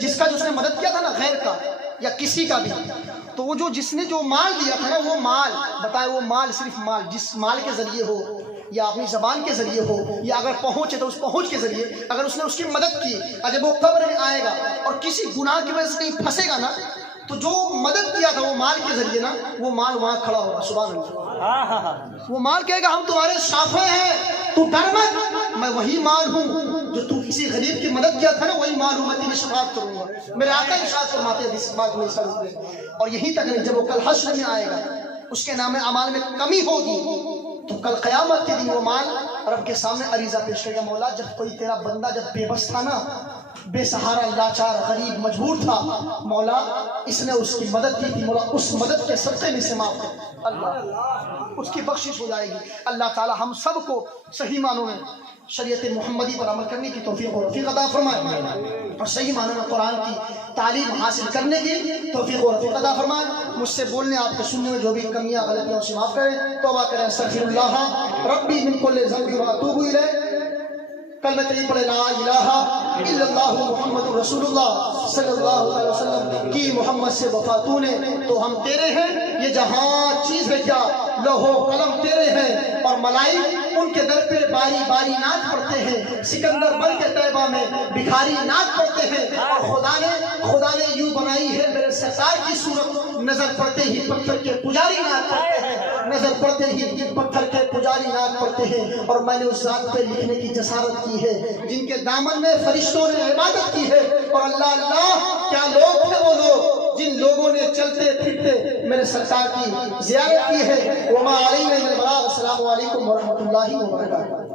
جس کا جو اس نے مدد کیا تھا نا، غیر کا یا کسی کا بھی، تو وہ جس نے جو مال دیا تھا نا، وہ مال بتائے، وہ مال صرف مال جس مال کے ذریعے ہو یا اپنی زبان کے ذریعے ہو یا اگر پہنچے تو اس پہنچ کے ذریعے، اگر اس نے اس کی مدد کی، جب وہ قبر میں آئے گا اور کسی گناہ کی وجہ سے کہیں پھنسے گا نا، تو جو مدد کیا تھا وہ مال کے ذریعے نا، وہ مال وہاں کھڑا ہوگا. سبحان اللہ. وہ مال کہے گا ہم تمہارے شافع ہیں، تو ڈر مت، میں وہی مال ہوں جو تو کسی غریب کی مدد کیا تھا نا، وہی مال ہوں، میں تیری شفاعت کروں گا. میرے آقا ارشاد فرماتے ہیں اس بات میں. اور یہی تک نہیں، جب وہ کل حشر میں آئے گا، اس کے نام اعمال میں کمی ہوگی، تو کل قیامت کے دن وہ مال رب کے سامنے عریضہ پیش کرے گا، مولا جب کوئی تیرا بندہ جب بے بس تھا نا، بے سہارا، لاچار، غریب، مجبور تھا، مولا اس نے اس کی مدد کی تھی، مولا اس مدد کے صدقے میں سے معاف کر. اللہ اس کی بخشش ہو جائے گی. اللہ تعالی ہم سب کو صحیح معنوں میں شریعت محمدی پر عمل کرنے کی توفیق و رفیق عطا فرمائے، اور صحیح معنوں میں قرآن کی تعلیم حاصل کرنے کی توفیق و رفیق عطا فرمائے. مجھ سے بولنے، آپ کے سننے میں جو بھی کمیاں غلطیاں اسے معاف کریں، توبہ کریں. استغفر اللہ ربی من کل ذنب و اتوب الیہ. کلمہ طیب پڑھے، لا الہ الا اللہ محمد رسول اللہ صلی اللہ علیہ وسلم کی محمد سے وفا تو نے، تو ہم تیرے ہیں. یہ جہاں چیز ہے کیا، لوح و قلم تیرے ہیں، اور ملائک ان کے در پہ باری باری نعت پڑھتے ہیں. سکندر بن کے طیبہ میں بھکاری نعت پڑھتے ہیں، اور خدا نے یوں بنائی ہے میرے سرکار کی صورت، نظر پڑتے ہی پتھر کے پجاری نعت پڑھتے ہیں، نظر پڑتے ہی پتھر کے پجاری نعت پڑھتے ہیں. اور میں نے اس ذات پہ لکھنے کی جسارت کی ہے جن کے دامن میں فرشتوں نے عبادت کی ہے. اور اللہ اللہ کیا لوگ تھے وہ لوگ جن لوگوں نے چلتے پھرتے میرے سرکار کی زیارت کی ہے. وما علینا الا البلاغ. السلام علیکم ورحمۃ اللہ وبرکاتہ.